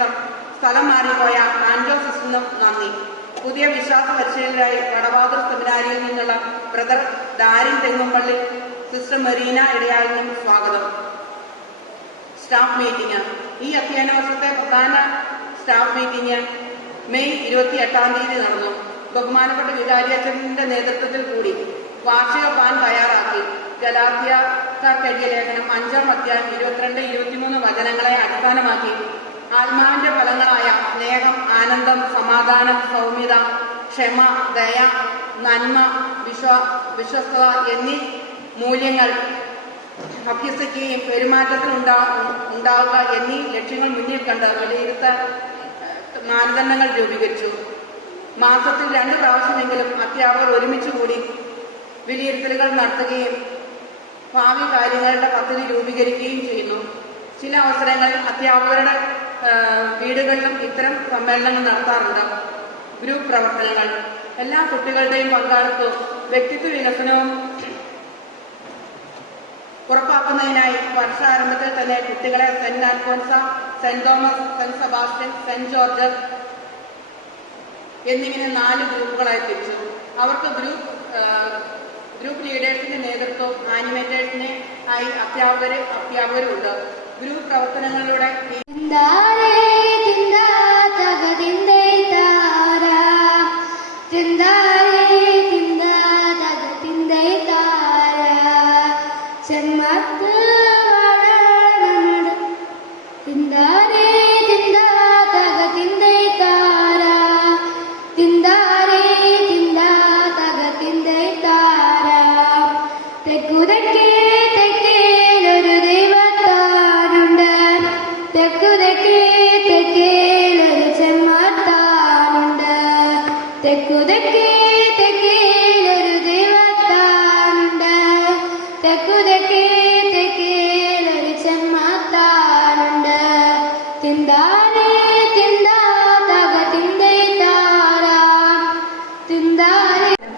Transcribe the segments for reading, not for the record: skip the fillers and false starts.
ശേഷം സ്ഥലം മാറിപ്പോയ ആൻഡോ സിസ്റ്ററിനും നന്ദി. പുതിയ വിശ്വാസ പരിശീലകരായി വടവാതൂർ സെമിനാരിയിൽ നിന്നുള്ള ബ്രദർ ഡാരിൻ തെങ്ങുംപള്ളി, സിസ്റ്റർ മെറീന ഇടയാളിനും സ്വാഗതം. Staff meeting. ഈ അധ്യയന വർഷത്തെ പ്രധാന സ്റ്റാഫ് മീറ്റിംഗ് മെയ് 28 നടന്നു. ബഹുമാനപ്പെട്ട വികാരി അച്ഛന്റെ നേതൃത്വത്തിൽ കൂടി വാർഷിക പ്ലാൻ തയ്യാറാക്കി. ഗലാത്യർക്കെഴുതിയ ലേഖനം 5-ാം അധ്യായം 22-23 വചനങ്ങളെ അടിസ്ഥാനമാക്കി ആത്മാവിന്റെ ഫലങ്ങളായ സ്നേഹം, ആനന്ദം, സമാധാനം, സൗമ്യത, ക്ഷമ, ദയ, നന്മ, വിശ്വസ്തത എന്നീ മൂല്യങ്ങൾ അഭ്യസിക്കുകയും പെരുമാറ്റത്തിൽ ഉണ്ടാവുക എന്നീ ലക്ഷ്യങ്ങൾ മുന്നിൽ കണ്ട് വിലയിരുത്ത മാനദണ്ഡങ്ങൾ രൂപീകരിച്ചു. മാസത്തിൽ 2 പ്രാവശ്യമെങ്കിലും അധ്യാപകർ ഒരുമിച്ചുകൂടി വിലയിരുത്തലുകൾ നടത്തുകയും ഭാവി കാര്യങ്ങളുടെ പദ്ധതി രൂപീകരിക്കുകയും ചെയ്യുന്നു. ചില അവസരങ്ങളിൽ അധ്യാപകരുടെ വീടുകളിലും ഇത്തരം സമ്മേളനങ്ങൾ നടത്താറുണ്ട്. ഗ്രൂപ്പ് പ്രവർത്തനങ്ങൾ. എല്ലാ കുട്ടികളുടെയും പങ്കാളിത്തവും വ്യക്തിത്വ വികസനവും ഉറപ്പാക്കുന്നതിനായി വർഷാരംഭത്തിൽ തന്നെ കുട്ടികളെ saint Alphonsa, saint Thomas, saint Sebastian, saint George എന്നിങ്ങനെ 4 ഗ്രൂപ്പുകളായി തിരിച്ചു. അവർക്ക് ഗ്രൂപ്പ് ലീഡേഴ്സിന്റെ നേതൃത്വവും ആനിമേറ്റേഴ്സിനെ ആയി അധ്യാപകരുണ്ട്. ഗ്രൂപ്പ് പ്രവർത്തനങ്ങളിലൂടെ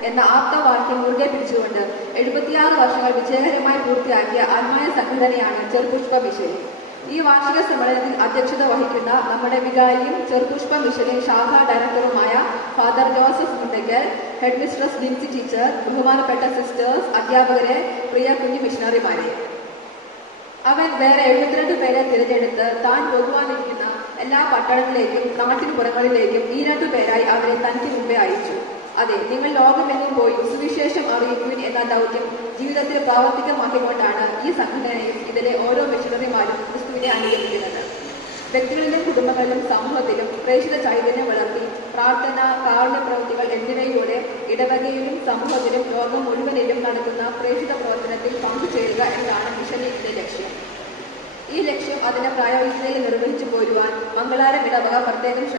എന്ന ആപ്തവാക്യം മുറുകെ പിടിച്ചുകൊണ്ട് 76 വർഷങ്ങൾ വിജയകരമായി പൂർത്തിയാക്കിയ ആത്മായ സംഘടനയാണ് ചെറുപുഷ്പ മിഷൻ. ഈ വാർഷിക സമ്മേളനത്തിൽ അധ്യക്ഷത വഹിക്കുന്ന നമ്മുടെ വികാരിയും ചെറുപുഷ്പ മിഷനെ ശാഖാ ഡയറക്ടറുമായ father Joseph Mundackal, head mistress Lincy teacher, ബഹുമാനപ്പെട്ട സിസ്റ്റേഴ്സ്, അധ്യാപകരെ, പ്രിയ കുഞ്ഞു മിഷണറിമാരെ. അവൻ വേറെ 72 പേരെ തിരഞ്ഞെടുത്ത് താൻ പോകുവാനിരിക്കുന്ന എല്ലാ പട്ടണങ്ങളിലേക്കും നാട്ടിൻ പുറങ്ങളിലേക്കും ഈ 2 പേരായി അവരെ തനിക്ക് മുമ്പേ അയച്ചു. അതെ, നിങ്ങൾ ലോകമെങ്ങും പോയി സുവിശേഷം അറിയിക്കുവിൻ എന്ന ദൗത്യം ജീവിതത്തിൽ പ്രാവർത്തികമാക്കിക്കൊണ്ടാണ് ഈ സംഘടനയും ഇതിലെ ഓരോ മിഷണറിമാരും ക്രിസ്തുവിനെ അനുകരിക്കുന്നത്. വ്യക്തികളിലും കുടുംബങ്ങളിലും സമൂഹത്തിലും പ്രേക്ഷിത ചൈതന്യം വളർത്തി പ്രാർത്ഥന, കാരുണ്യ പ്രവൃത്തികൾ എന്നിവയിലൂടെ ഇടവകയിലും സമൂഹത്തിലും ലോകം മുഴുവനിലും നടത്തുന്ന പ്രേക്ഷിത പ്രവർത്തനത്തിൽ പങ്കുചേരുക എന്നതാണ് മിഷന്റെ ലക്ഷ്യം. ഈ ലക്ഷ്യം അതിന്റെ പ്രായോഗികതയിൽ നിർവഹിച്ചു പോരുവാൻ മംഗളാരം ഇടവക പ്രത്യേകം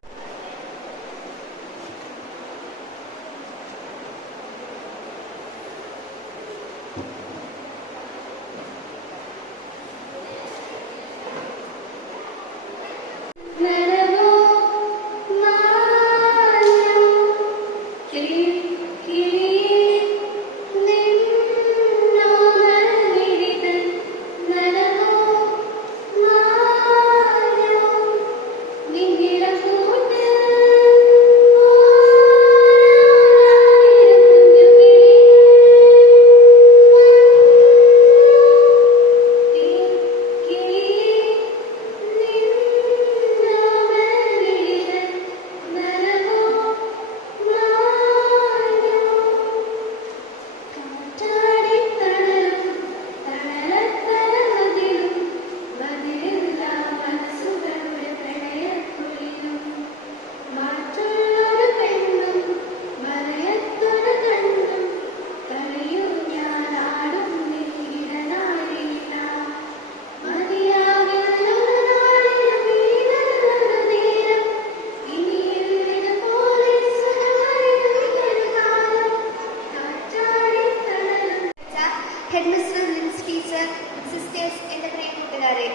ഹെഡ് മിസ്റ്റർ ലിൻസ് ടീച്ചർ, സിസ്റ്റേഴ്സ്, എൻ്റെ പ്രിയ കൂട്ടുകാരെ,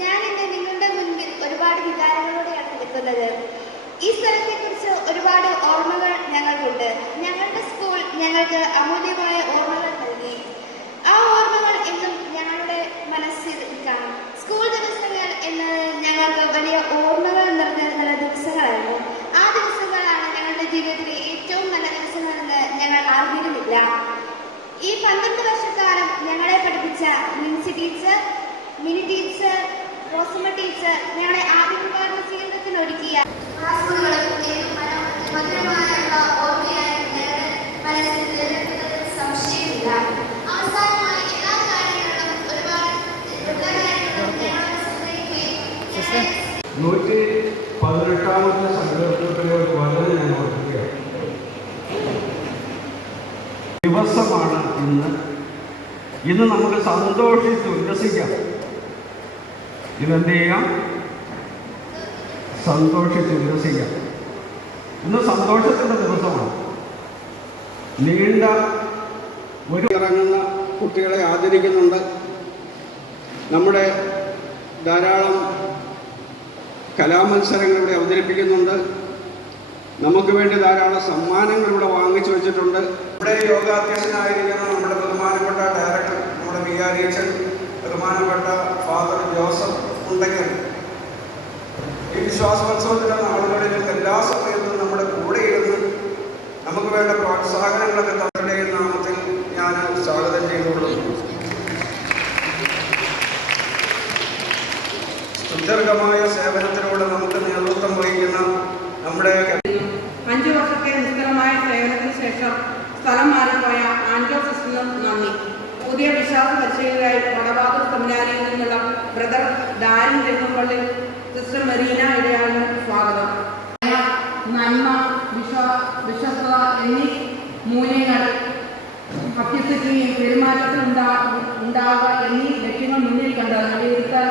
ഞാൻ ഇന്ന് നിങ്ങളുടെ മുൻപിൽ ഒരുപാട് വികാരങ്ങളോടെയാണ് നിൽക്കുന്നത്. ഈ സ്ഥലത്തെക്കുറിച്ച് ഒരുപാട് ഓർമ്മകൾ ഞങ്ങൾക്കുണ്ട്. ഞങ്ങളുടെ സ്കൂൾ ഞങ്ങൾക്ക് അമൂല്യമായ ഓർമ്മകൾ നൽകി. ആ ഓർമ്മകൾ എന്നും ഞങ്ങളുടെ മനസ്സിൽ കാണും. സ്കൂൾ ദിവസങ്ങൾ എന്നത് ഞങ്ങൾക്ക് വലിയ ഓർമ്മകൾ ഞങ്ങൾ അറിഞ്ഞിരുന്നില്ല. ഈ 12 വർഷക്കാലം ഞങ്ങളെ പഠിപ്പിച്ച Mincy teacher, Mini teacher, Rosamma teacher ഞങ്ങളെ ആദ്യകാല ജീവിതത്തിനൊരുക്കിയ ക്ലാസ്സുകളും മധുരമായുള്ള ഓർമ്മയായി ഞങ്ങളുടെ മനസ്സിൽ നിലനിൽക്കുന്നതിൽ സംശയമില്ല. അവസാനമായി എല്ലാ കാര്യങ്ങളിലും ഒരുപാട് ഞങ്ങളെ സഹായിക്കുകയും 118ാമത്തെ സംഘടനയുടെ ഒരു വചനം ഞാൻ ഓർക്കുകയാണ്. ദിവസമാണ് ഇന്ന് നമുക്ക് സന്തോഷിച്ച് ഉല്ലസിക്കാം. ഇതെന്ത് ചെയ്യാം? സന്തോഷിച്ച് ഉല്ലസിക്കാം. ഇന്ന് സന്തോഷത്തിൻ്റെ ദിവസമാണ്. നീണ്ട ഒരു ഇറങ്ങുന്ന കുട്ടികളെ ആദരിക്കുന്നുണ്ട്. നമ്മുടെ ധാരാളം കലാമത്സരങ്ങൾ ഇവിടെ അവതരിപ്പിക്കുന്നുണ്ട്. നമുക്ക് വേണ്ടി ധാരാളം സമ്മാനങ്ങൾ ഇവിടെ വാങ്ങിച്ചു വെച്ചിട്ടുണ്ട്. ഇവിടെ യോഗാധ്യക്ഷനായിരിക്കുന്ന നമ്മുടെ ബഹുമാനപ്പെട്ട ഡയറക്ടർ, നമ്മുടെ വികാരിയച്ഛൻ, ബഹുമാനപ്പെട്ട ഫാദർ ജോസഫ് ഉണ്ടെങ്കിൽ ഈ വിശ്വാസോത്സവത്തിൻ്റെ നാളുകളിലും എല്ലാ സമയത്തും നമ്മുടെ കൂടെ ഇരുന്ന് നമുക്ക് വേണ്ട പ്രോത്സാഹനങ്ങളൊക്കെ തങ്ങളുടെ നാമത്തിൽ ഞാൻ സ്വാഗതം ചെയ്തുകൊള്ളുന്നു. സുദീർഘമായ സേവനത്തിലൂടെ നമുക്ക് നേതൃത്വം വഹിക്കുന്ന നമ്മുടെ 5 വർഷത്തെ നിഷ്കലമായ സേവനത്തിന് ശേഷം സ്ഥലം മാറിപ്പോയ ആൻഡ്രോ സിസ്റ്ററിനും നന്ദി. പുതിയ വിശ്വാസ പരിശീലകരായി വടവാതൂർ സെമിനാരിയിൽ നിന്നുള്ള ബ്രദർ ഡാരിൻ തെങ്ങുപള്ളി, സിസ്റ്റർ മെറീന ഇടയാളിന് സ്വാഗതം. നന്മ, വിശ്വസ്തത എന്നീ മൂല്യങ്ങൾ അഭ്യസിക്കുകയും പെരുമാറ്റത്തിൽ ഉണ്ടാവുക എന്നീ ലക്ഷ്യങ്ങൾ മുന്നിൽ കണ്ട് വിലയിരുത്താൻ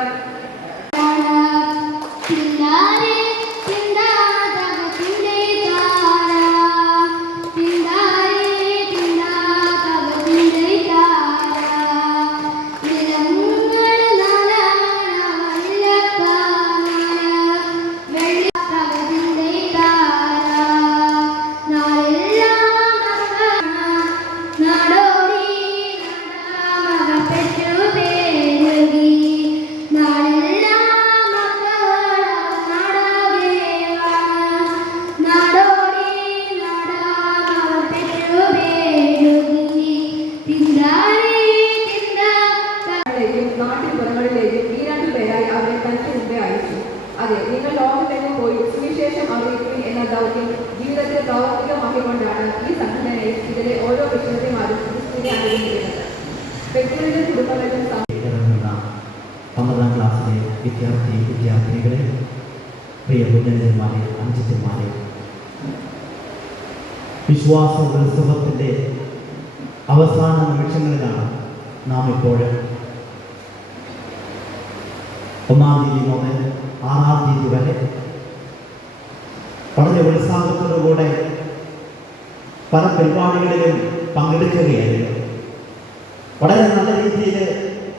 നാട്ടിൻപുറങ്ങളിലേക്കും ഈ 2 പേരായി അവരെ തനിക്ക് മുമ്പേ അയച്ചു. അതെ, നിങ്ങൾ ലോകത്തേക്ക് പോയി സുവിശേഷം അറിയിക്കും എന്ന ദൗത്യം ജീവിതത്തിൽ പ്രാവർത്തികമാക്കിക്കൊണ്ടാണ് ഈ സംഘടനയും ഇതിലെ ഓരോ വിശ്വസിമാരും ക്രിസ്തുവിനെ അനുകരിക്കുന്നത്. വ്യക്തികളുടെ കുടുംബങ്ങളിലും 12ാം ക്ലാസ്സിലെ വിദ്യാർത്ഥിനികളെ, പ്രിയ പുണ്യന്മാരെ, അനുജന്മാരെ, വിശ്വാസ ഉത്സവത്തിൻ്റെ അവസാന നിമിഷങ്ങളിലാണ് നാം ഇപ്പോൾ. 1-ാം തീയതി മുതൽ 6-ാം തീയതി വരെ വളരെ ഉത്സാഹത്തോടുകൂടെ പല പരിപാടികളിലും പങ്കെടുക്കുകയായിരുന്നു. വളരെ നല്ല രീതിയിൽ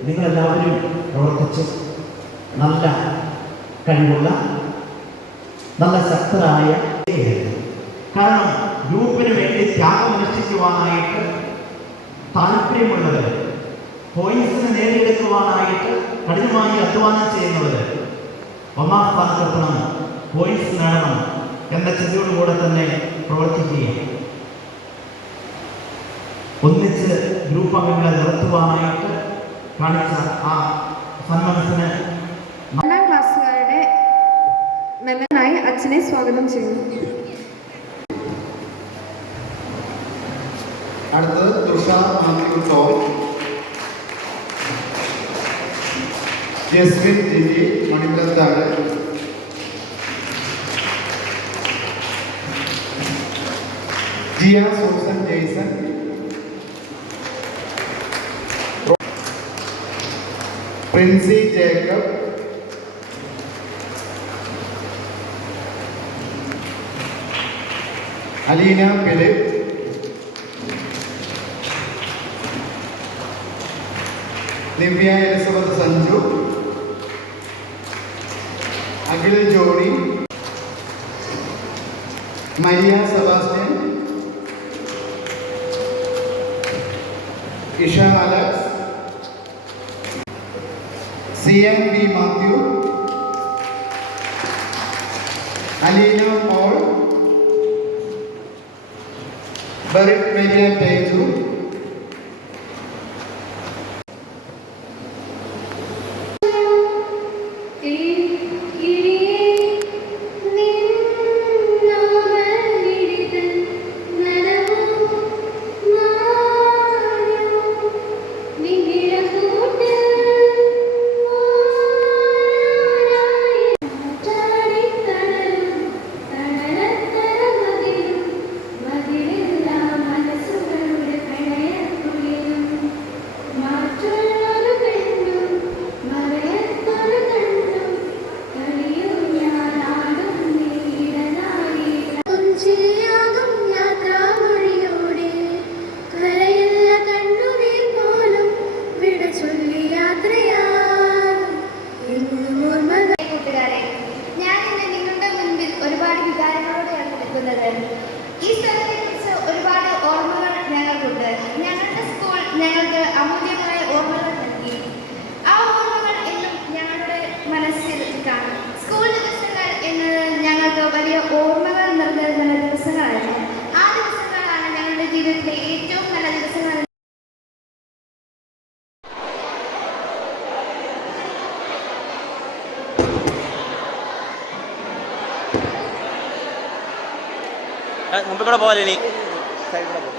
നിങ്ങളെല്ലാവരും പ്രവർത്തിച്ചു. നല്ല കഴിവുള്ള, നല്ല ശക്തരായ, കാരണം ഗ്രൂപ്പിന് വേണ്ടി ത്യാഗമനുഷ്ഠിക്കുവാനായിട്ട് താല്പര്യമുള്ളവർ, പോയിന്റ്സിന് നേടിയെടുക്കുവാനായിട്ട് കഠിനമായി അധ്വാനം ചെയ്യുന്നവർ 1-ാം സ്ഥാനത്തെത്തണം, പോയിന്റ്സ് നേടണം എന്ന ചിന്തയോടുകൂടെ തന്നെ പ്രവർത്തിക്കുകയും ഒന്നിച്ച് ഗ്രൂപ്പ് അംഗങ്ങളെ നിർത്തുവാനായിട്ട് കാണിച്ച ആ സന്മനസ്സിന് 2ാം ക്ലാസ്സുകാരുടെ മെമ്പറായി അച്ഛനെ സ്വാഗതം ചെയ്യുന്നു. അടുത്തത് തുഷാർ മാത്യു ടോം, ജസ്മിൻ ജിജി മണിപ്പുറത്താണ്, ജിയ സൂസൻ ജെയ്സൺ, പ്രിൻസി ജേക്കബ്, അലീന ഫിലിപ്പ്, ദിവ്യ എലിസബത്ത് സഞ്ജു, അഖിൽ ജോണി, മരിയ സെബാസ്റ്റ്യൻ, ഇഷ അലക്സ്, സിയൻ ബി മാത്യു, അലീന പോൾ, ബറിക് മേരിയ തേജു, ഈ സ്ഥലത്തെക്കുറിച്ച് ഒരുപാട് ഓർമ്മകൾ ഞങ്ങൾക്കുണ്ട്. ഞങ്ങളുടെ സ്കൂൾ ഞങ്ങൾക്ക് അമൂല്യമായ ഓർമ്മകൾ നൽകി. ആ ഓർമ്മകൾ എന്നും ഞങ്ങളുടെ മനസ്സിൽ കാണും. സ്കൂൾ ദിവസങ്ങൾ എന്നത് ഞങ്ങൾക്ക് വലിയ ഓർമ്മകൾ നൽകുന്ന ദിവസങ്ങളായിരുന്നു. ആ ദിവസങ്ങളാണ് ഞങ്ങളുടെ ജീവിതത്തിലെ ഏറ്റവും നല്ല ദിവസങ്ങൾ. മുമ്പിൽ കൂടെ പോലെ ഇനി സൈഡിൽ കൂടെ പോകും.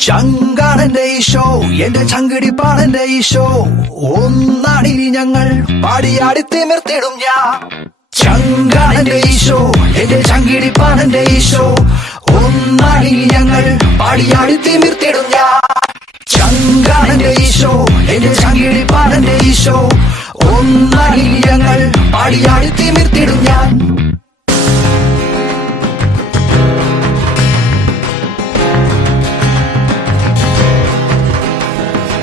ചങ്കാണെന്റെ ഈശോ എന്റെ ചങ്കിടിപ്പാണെന്റെ ഈശോ ഒന്നാണിനി ഞങ്ങൾ പാടിയാടി തിമിർത്തിടും ഞാൻ ചങ്കാണെന്റെ ഈശോ എന്റെ ചങ്കിടിപ്പാണെന്റെ ഈശോ ഒന്നാണിനി ഞങ്ങൾ പാടിയാടി തിമിർത്തിടും ഞാൻ ചങ്കാണെന്റെ ഈശോ എന്റെ ചങ്കിടിപ്പാണെന്റെ ഈശോ ഒന്നാണിനി ഞങ്ങൾ പാടിയാടി തിമിർത്തിടും ഞാൻ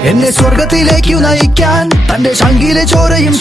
എന്നെ സ്വർഗത്തിലേക്കു നയിക്കാൻ തന്റെ ശങ്കിലെ ചോരയും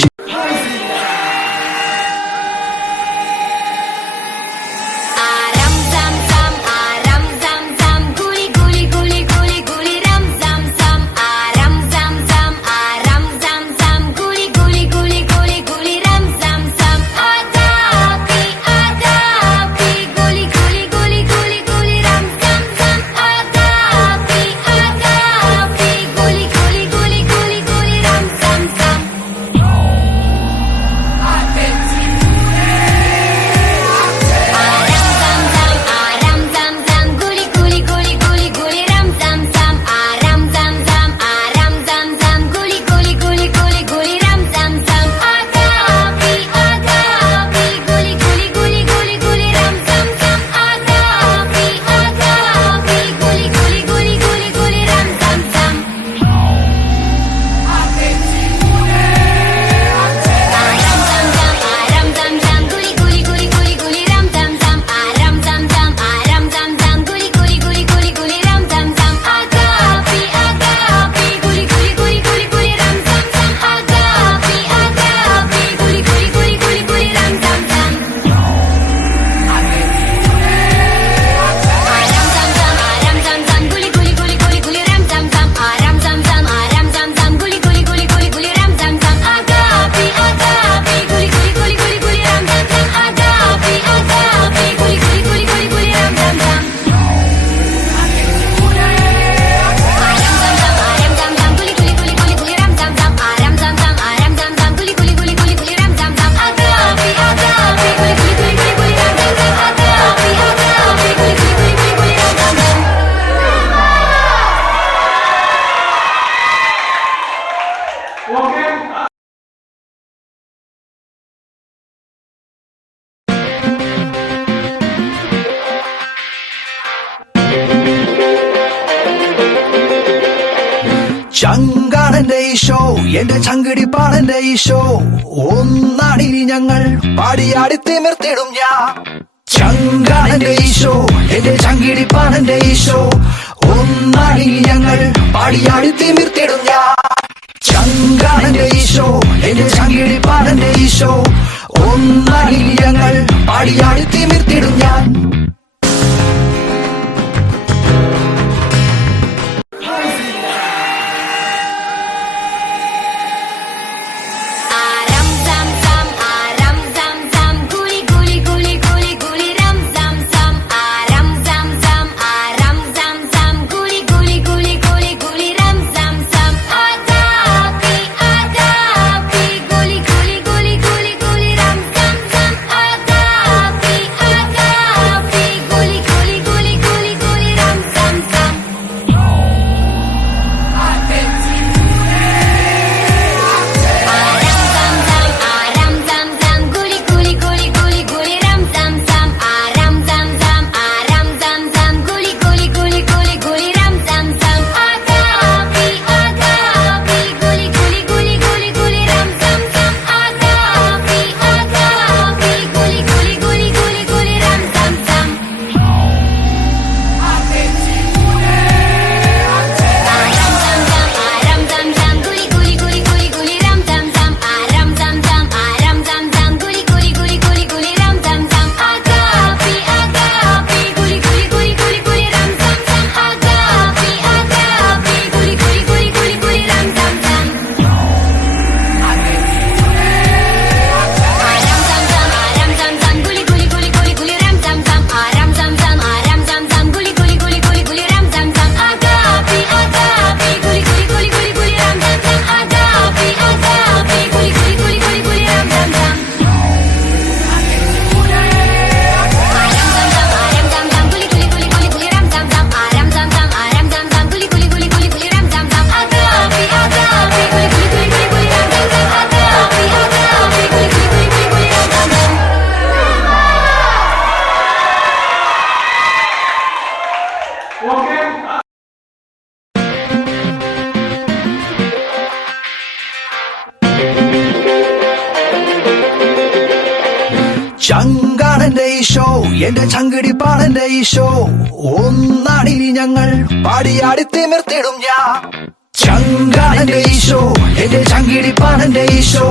ചങ്കാണെന്റെ ഈശോ എന്റെ ചങ്കിടിപ്പാണെന്റെ ഈശോ ഒന്നാണിനി ഞങ്ങൾ പാടിയാടി തിമിർത്തിടും ഞാൻ ചങ്കാണെന്റെ ഈശോ എന്റെ ചങ്കിടിപ്പാണെന്റെ ഈശോ ഒന്നാണിനി ഞങ്ങൾ പാടിയാടി തിമിർത്തിടും ഞാൻ ചങ്കാണെന്റെ ഈശോ എന്റെ ചങ്കിടിപ്പാണെന്റെ ഈശോ ഒന്നാണിനി ഞങ്ങൾ പാടിയാടി തിമിർത്തിടും ഞാൻ ചങ്കാണെന്റെ ഈശോ എന്റെ ചങ്കിടിപ്പാണെന്റെ ഈശോ ഒന്നാണിനി ഞങ്ങൾ പാടിയാടി തിമിർത്തിടും ഞാൻ ചങ്കാണെന്റെ ഈശോ എന്റെ ചങ്കിടിപ്പാണെന്റെ ഈശോ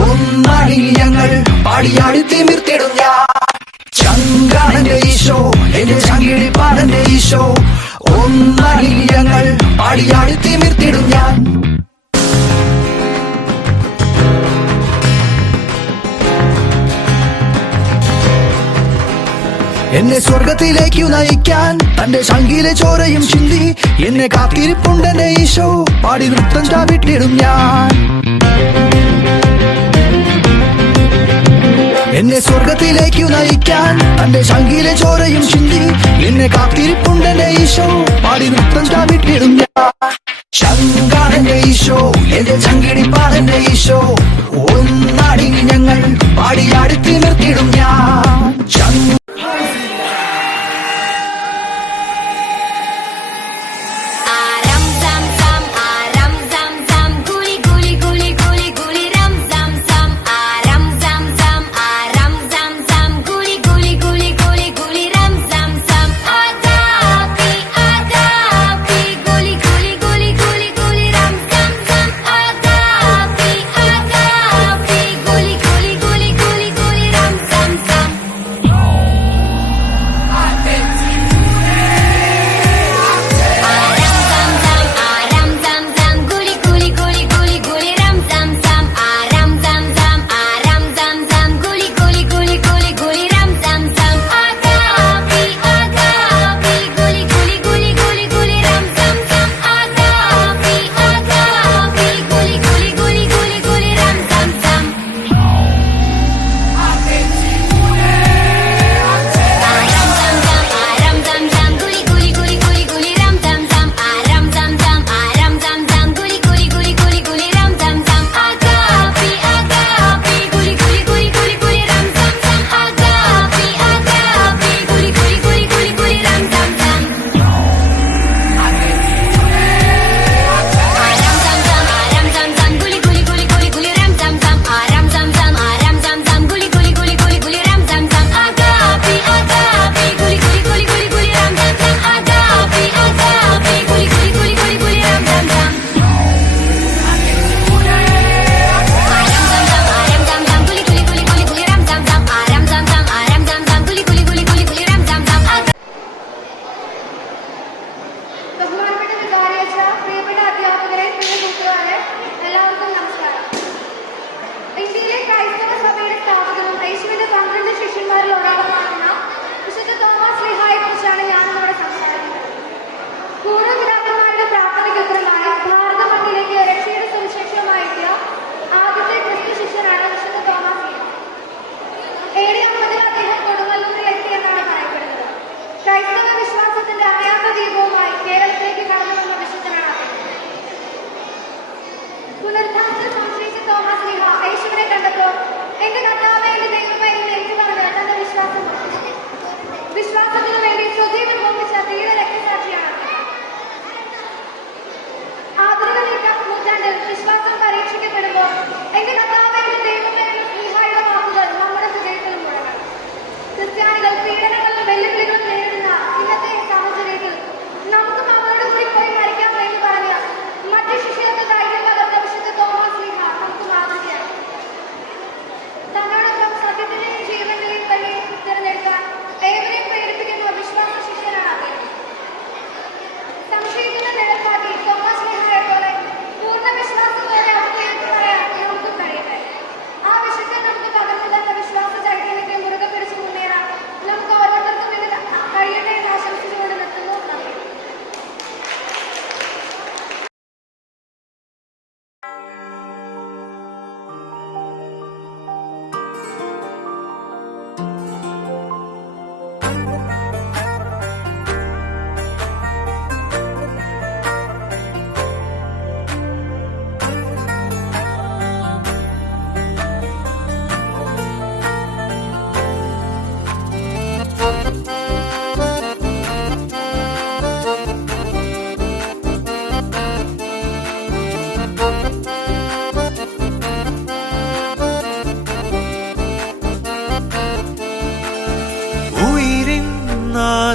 ഒന്നാണിനി ഞങ്ങൾ പാടിയാടി തിമിർത്തിടും ഞാൻ ചങ്കാണെന്റെ ഈശോ എന്റെ ചങ്കിടിപ്പാണെന്റെ ഈശോ ഒന്നാണിനി ഞങ്ങൾ പാടിയാടി തിമിർത്തിടും ഞാൻ എന്നെ സ്വർഗത്തിലേക്കു നയിക്കാൻ തന്റെ ശങ്കിലെ ചോരയും ചിന്തി എന്നെ കാത്തിരിപ്പുണ്ടെന്റെ ഈശോ പാടി നൃത്തം ചാവിട്ടിടും ഞാൻ എന്നെ സ്വർഗത്തിലേക്കു നയിക്കാൻ തന്റെ ശങ്കിലെ ചോരയും ചിന്തി എന്നെ കാത്തിരിപ്പുണ്ടെന്റെ ഈശോ പാടി നൃത്തം ചാവിട്ടിടും ഞാൻ ശങ്കാണെന്റെ ഈശോ എന്റെ ചങ്കിടിപ്പാണെന്റെ ഈശോ ഒന്നാടി ഞങ്ങൾ പാടിയാടി തിമിർത്തിടും ഞാൻ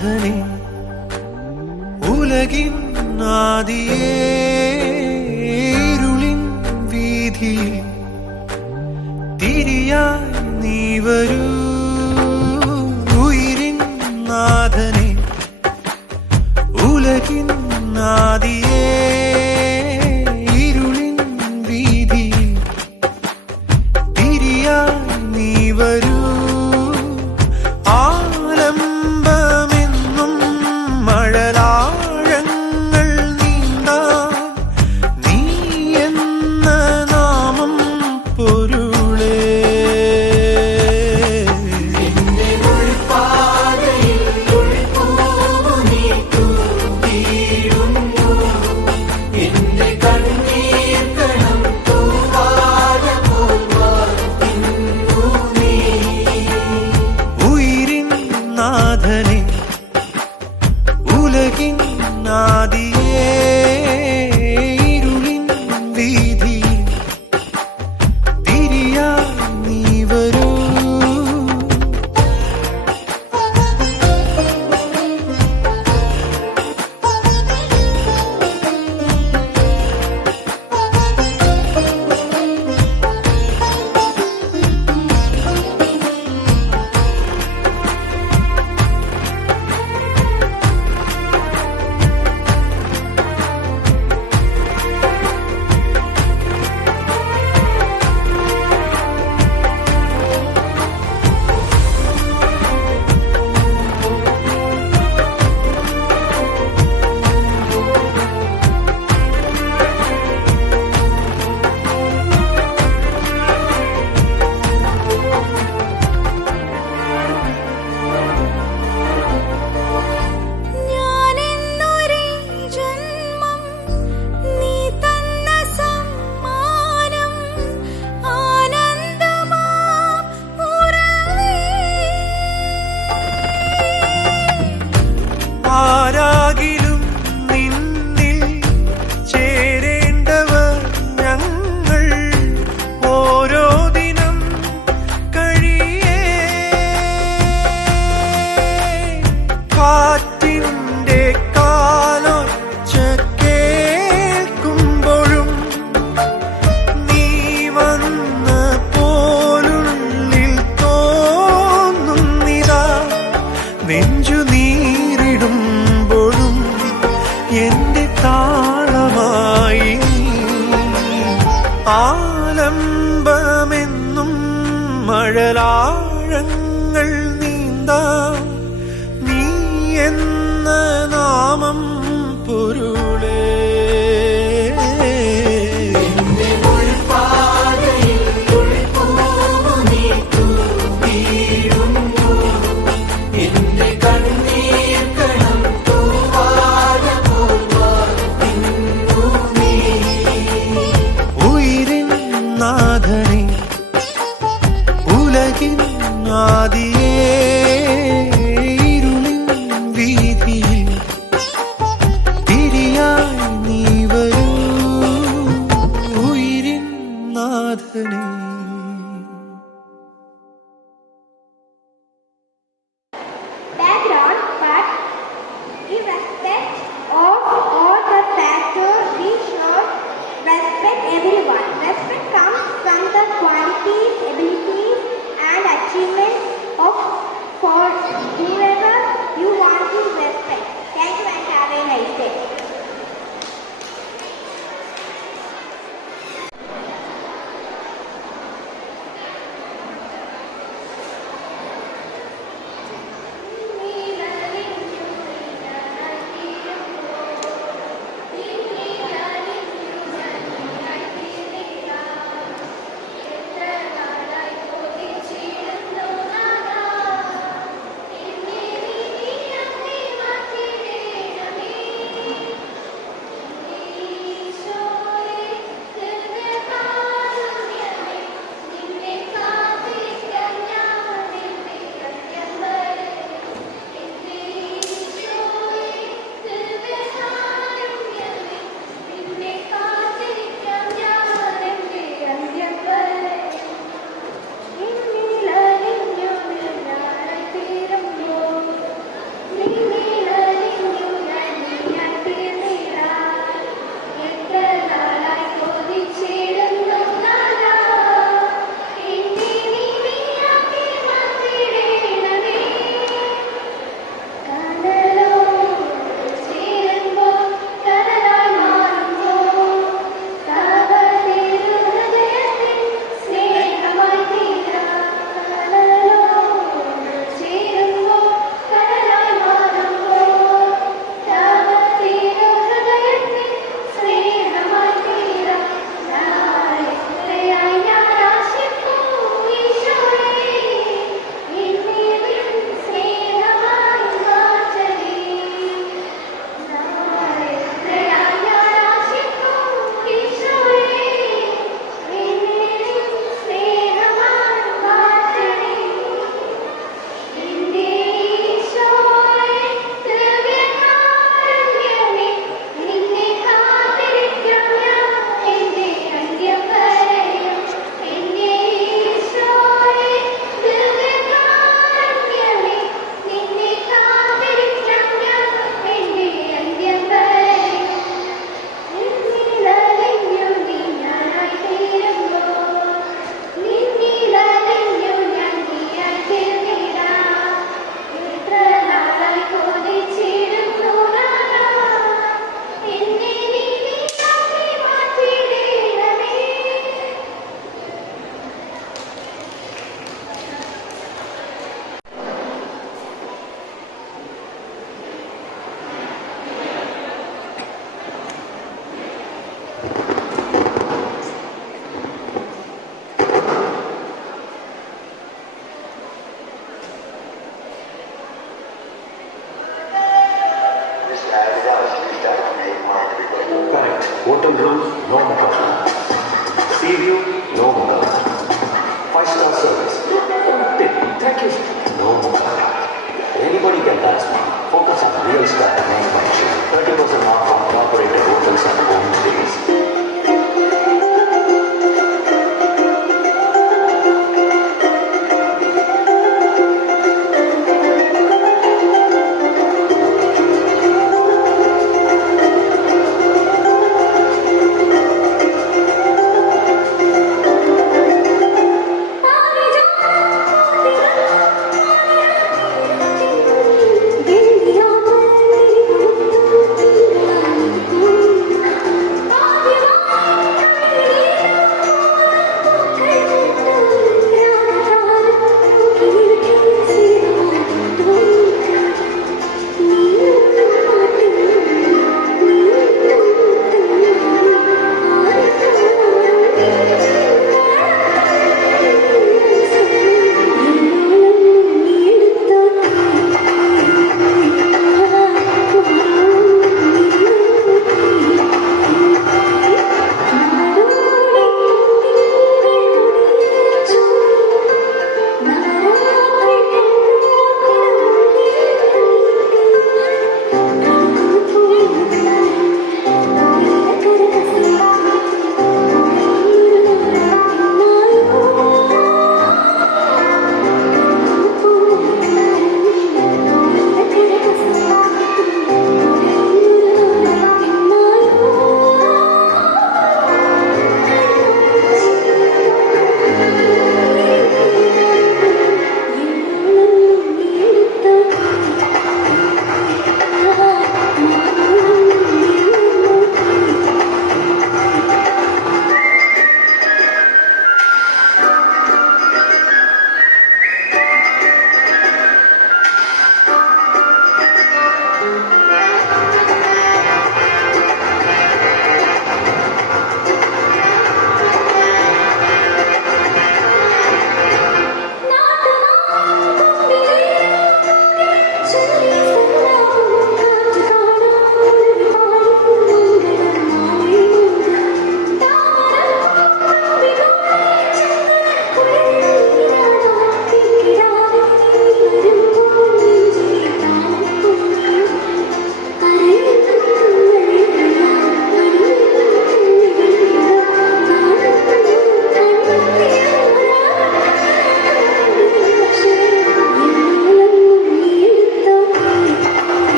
നാഥനെ ഉലകിൻ ആദിയേ ഇരുളിൻ വീതിയിൽ തിരിയായി നീ വരൂ ഉയിരിൻ നാഥനെ ഉലകിൻ ആദിയേ ഇരുളിൻ വീതിയിൽ തിരിയായി നീ വരൂ ആലംബമെന്നും മഴലാഴങ്ങൾ നീന്താൻ നീ എന്ന നാമം പൊരുളേ ഉയിരിൻ നാഥനെ ഉലകിൻ ആദിയേ ഇരുളിൻ വീതിയിൽ തിരിയായി നീ വരൂ ആരാകിലും നിന്നിൽ ചേരേണ്ടവർ ഞങ്ങൾ ഓരോ ദിനം കഴിയേ കാറ്റിൻ്റെ കാലൊച്ച കേൾക്കുമ്പോഴും നീ വന്ന പോലുള്ളിൽ തോന്നുന്നിതാ നെഞ്ചു നീറിടുമ്പോഴും എന്റെ താളമായി ആലംബമെന്നും മഴലാഴങ്ങൾ നീന്താ നീ എന്ന നാമം പൊരുളേ ഉയിരിൻ നാഥനെ ഉലകിൻ ആദിയേ ഇരുളിൻ വീതിയിൽ Hotel room, no problem. Sea view, no problem. 5-star service. Thank you. No problem. Anybody can dance. Focus on real stuff and make money. 30% off on corporate hotels and homestays.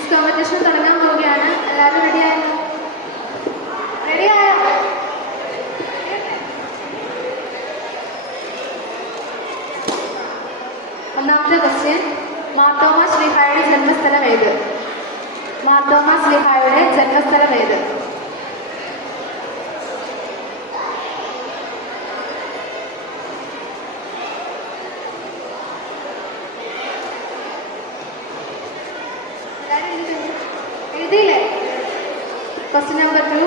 Quiz competition തുടങ്ങാൻ പോവുകയാണ്. എല്ലാവരും റെഡിയായിരുന്നു? റെഡിയായോ? ഒന്നാമത്തെ question, Marthoma ശ്ലീഹായുടെ ജന്മസ്ഥലം ഏത്? മാർത്തോമാ ശ്ലീഹായുടെ ജന്മസ്ഥലം ഏത്? എഴുതിയില്ലേ? Question number 2,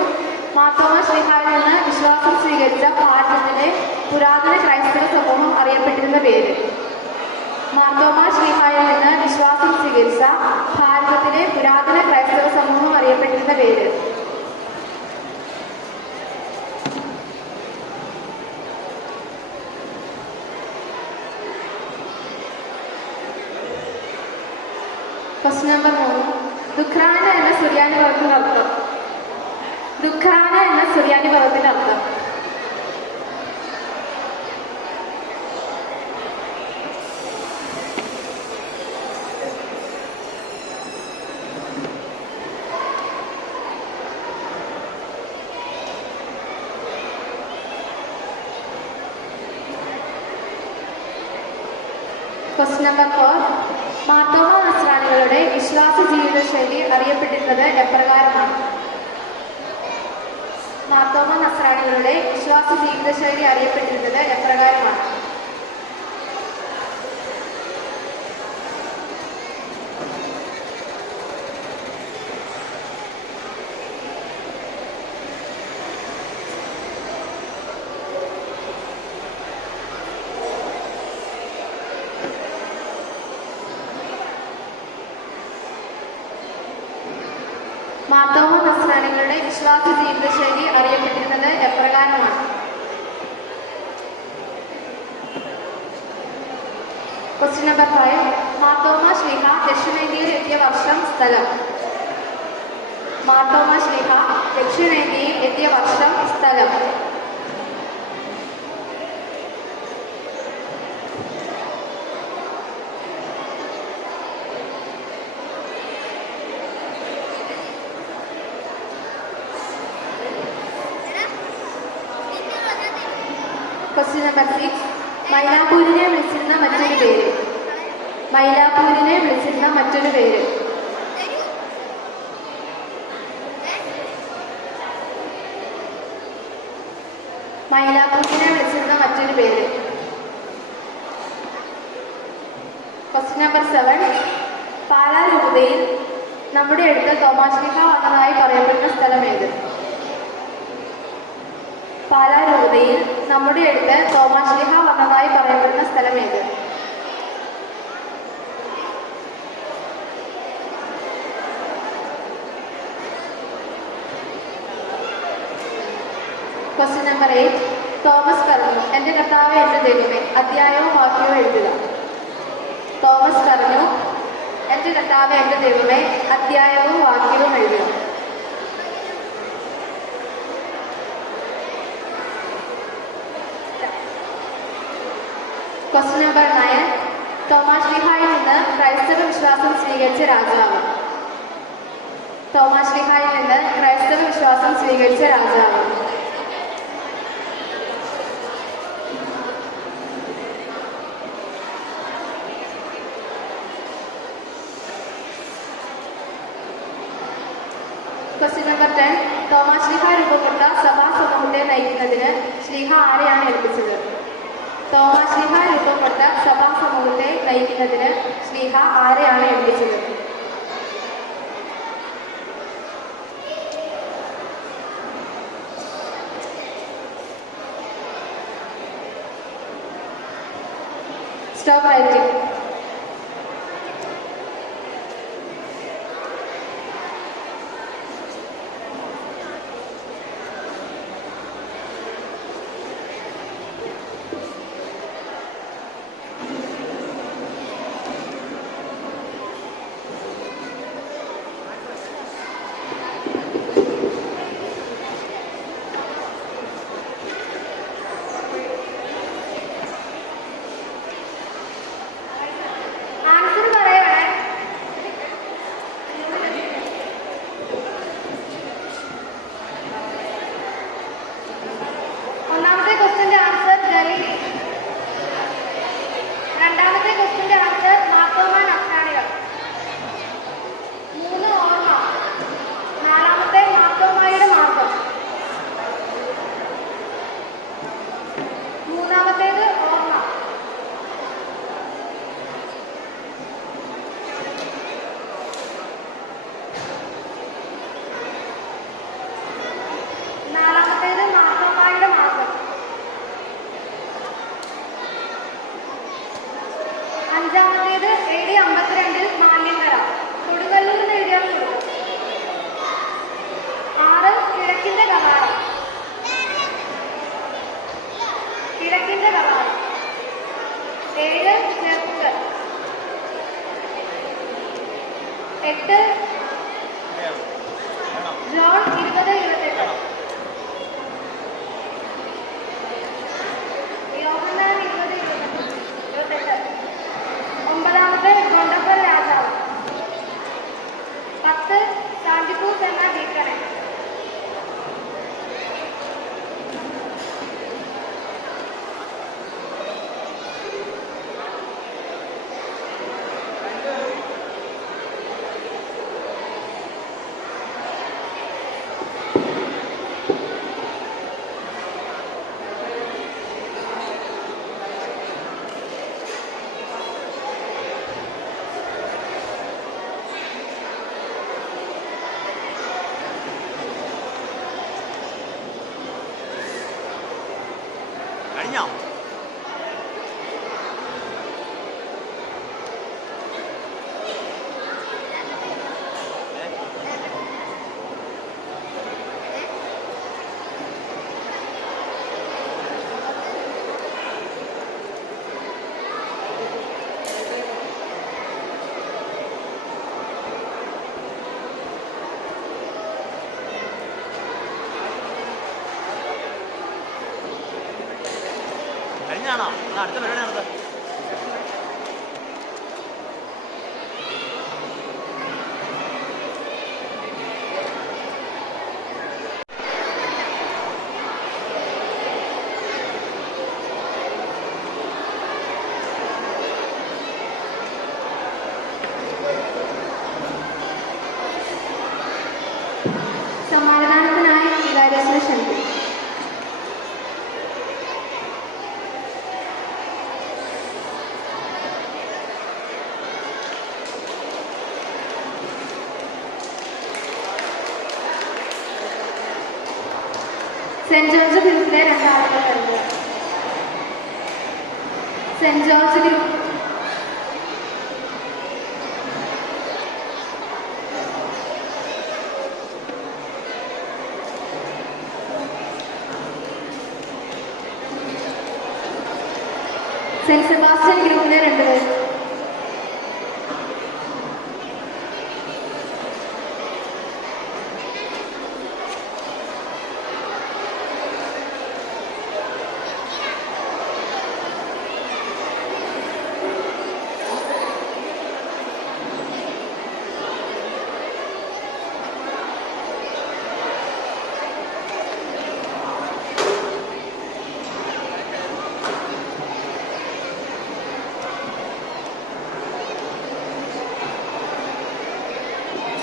Marthoma ശ്ലീഹായിൽ നിന്ന് വിശ്വാസം സ്വീകരിച്ച ഭാരതത്തിലെ പുരാതന ക്രൈസ്തവ സമൂഹം അറിയപ്പെട്ടിരുന്ന പേര്. മാർത്തോമാ ശ്ലീഹായിൽ നിന്ന് വിശ്വാസം സ്വീകരിച്ച ഭാരതത്തിലെ പുരാതന ക്രൈസ്തവ സമൂഹം അറിയപ്പെട്ടിരുന്ന പേര്. ക്വസ്റ്റ്യൻ നമ്പർ 3, ദുഃഖ്രാന എന്ന സുറിയാനി പദത്തിന്റെ അർത്ഥം. ദുഃഖ്രാന എന്ന സുറിയാനി പദത്തിന്റെ അർത്ഥം. ക്വസ്റ്റ്യൻ നമ്പർ 4, മാർത്തോമാ നസ്രാണികളുടെ വിശ്വാസ ജീവിതശൈലി അറിയപ്പെട്ടിരുന്നത് എപ്രകാരമാണ്? മാർത്തോമാ നസ്രാണികളുടെ വിശ്വാസ ജീവിതശൈലി അറിയപ്പെട്ടിരുന്നത് എപ്രകാരമാണ്? മാർത്തോമാ നസ്രാണികളുടെ വിശ്വാസ ജീവിതശൈലി അറിയപ്പെട്ടിരുന്നത് എപ്രകാരമാണ്? ക്വസ്റ്റ്യൻ നമ്പർ 5, മാർത്തോമാ ശ്ലീഹ ദക്ഷിണേന്ത്യയിൽ എത്തിയ വർഷം, സ്ഥലം. മാർത്തോമാ ശ്ലീഹ ദക്ഷിണേന്ത്യയിൽ എത്തിയ വർഷം, സ്ഥലം. ക്വസ്റ്റ്യൻ നമ്പർ 6, മൈലാപ്പൂരിനെ വിളിച്ചിരുന്ന മറ്റൊരു പേര്. മൈലാപ്പൂരിനെ വിളിച്ചിരുന്ന മറ്റൊരു പേര്. മൈലാപ്പൂരിനെ വിളിച്ചിരുന്ന മറ്റൊരു പേര്. ക്വസ്റ്റ്യൻ നമ്പർ 7, പാലാ രൂപതയിൽ നമ്മുടെ അടുത്ത് തോമാശ്ലീഹ വന്നതായി പറയപ്പെടുന്ന സ്ഥലം ഏത്? പാലാ രൂപതയിൽ നമ്മുടെ അടുത്ത് തോമാശ്ലീഹ വന്നതായി പറയപ്പെടുന്ന സ്ഥലം ഏത്? ക്വസ്റ്റ്യൻ നമ്പർ 8, തോമസ് പറഞ്ഞു, എൻ്റെ കർത്താവേ എൻ്റെ ദൈവമേ, അധ്യായവും വാക്യവും എഴുതുക. തോമസ് പറഞ്ഞു, എൻ്റെ കർത്താവേ എൻ്റെ ദൈവമേ, അധ്യായവും വാക്യവും എഴുതുക. ക്വസ്റ്റ്യൻ നമ്പർ 9, തോമാശ്ലീഹായിൽ നിന്ന് ക്രൈസ്തവ വിശ്വാസം സ്വീകരിച്ച രാജാവ്. തോമാശ്ലീഹായിൽ നിന്ന് ക്രൈസ്തവ വിശ്വാസം സ്വീകരിച്ച രാജാവ്. ക്വസ്റ്റ്യൻ നമ്പർ 10, തോമാശ്ലീഹ രൂപപ്പെട്ട സഭാ സമൂഹത്തെ നയിക്കുന്നതിന് ശ്ലീഹ ആരെയാണ് ഏൽപ്പിച്ചത്? തോമാശ്ലീഹ രൂപപ്പെട്ട സഭാ സമൂഹത്തെ നയിക്കുന്നതിന് ശ്ലീഹ ആരെയാണ് ഏൽപ്പിച്ചത്? Stop writing. തിരക്കിന്റെ കവാടം. 7 ചെറുപ്പുകൾ. 8 ജോൺ 20-28. യോഹന്നാൻ 20-28. 9-ാമത്തെ ഗോണ്ടപ്പർ രാജാവ്. 10 സാന്തിക്കൂസ് എന്ന ഡീക്കണൻ. കഴിഞ്ഞോ? കഴിഞ്ഞാണോ? അടുത്ത പരിപാടി നടത്തുക. സമാധാനത്തിനായി വികാരിയസിനെ ക്ഷണിക്കും. സെന്റ് ജോർജ് ഗ്രൂപ്പിലെ 2 ആളുകൾ വരുന്നത്. Saint George group. Saint Sebastian ഗ്രൂപ്പിലെ 2 പേർ.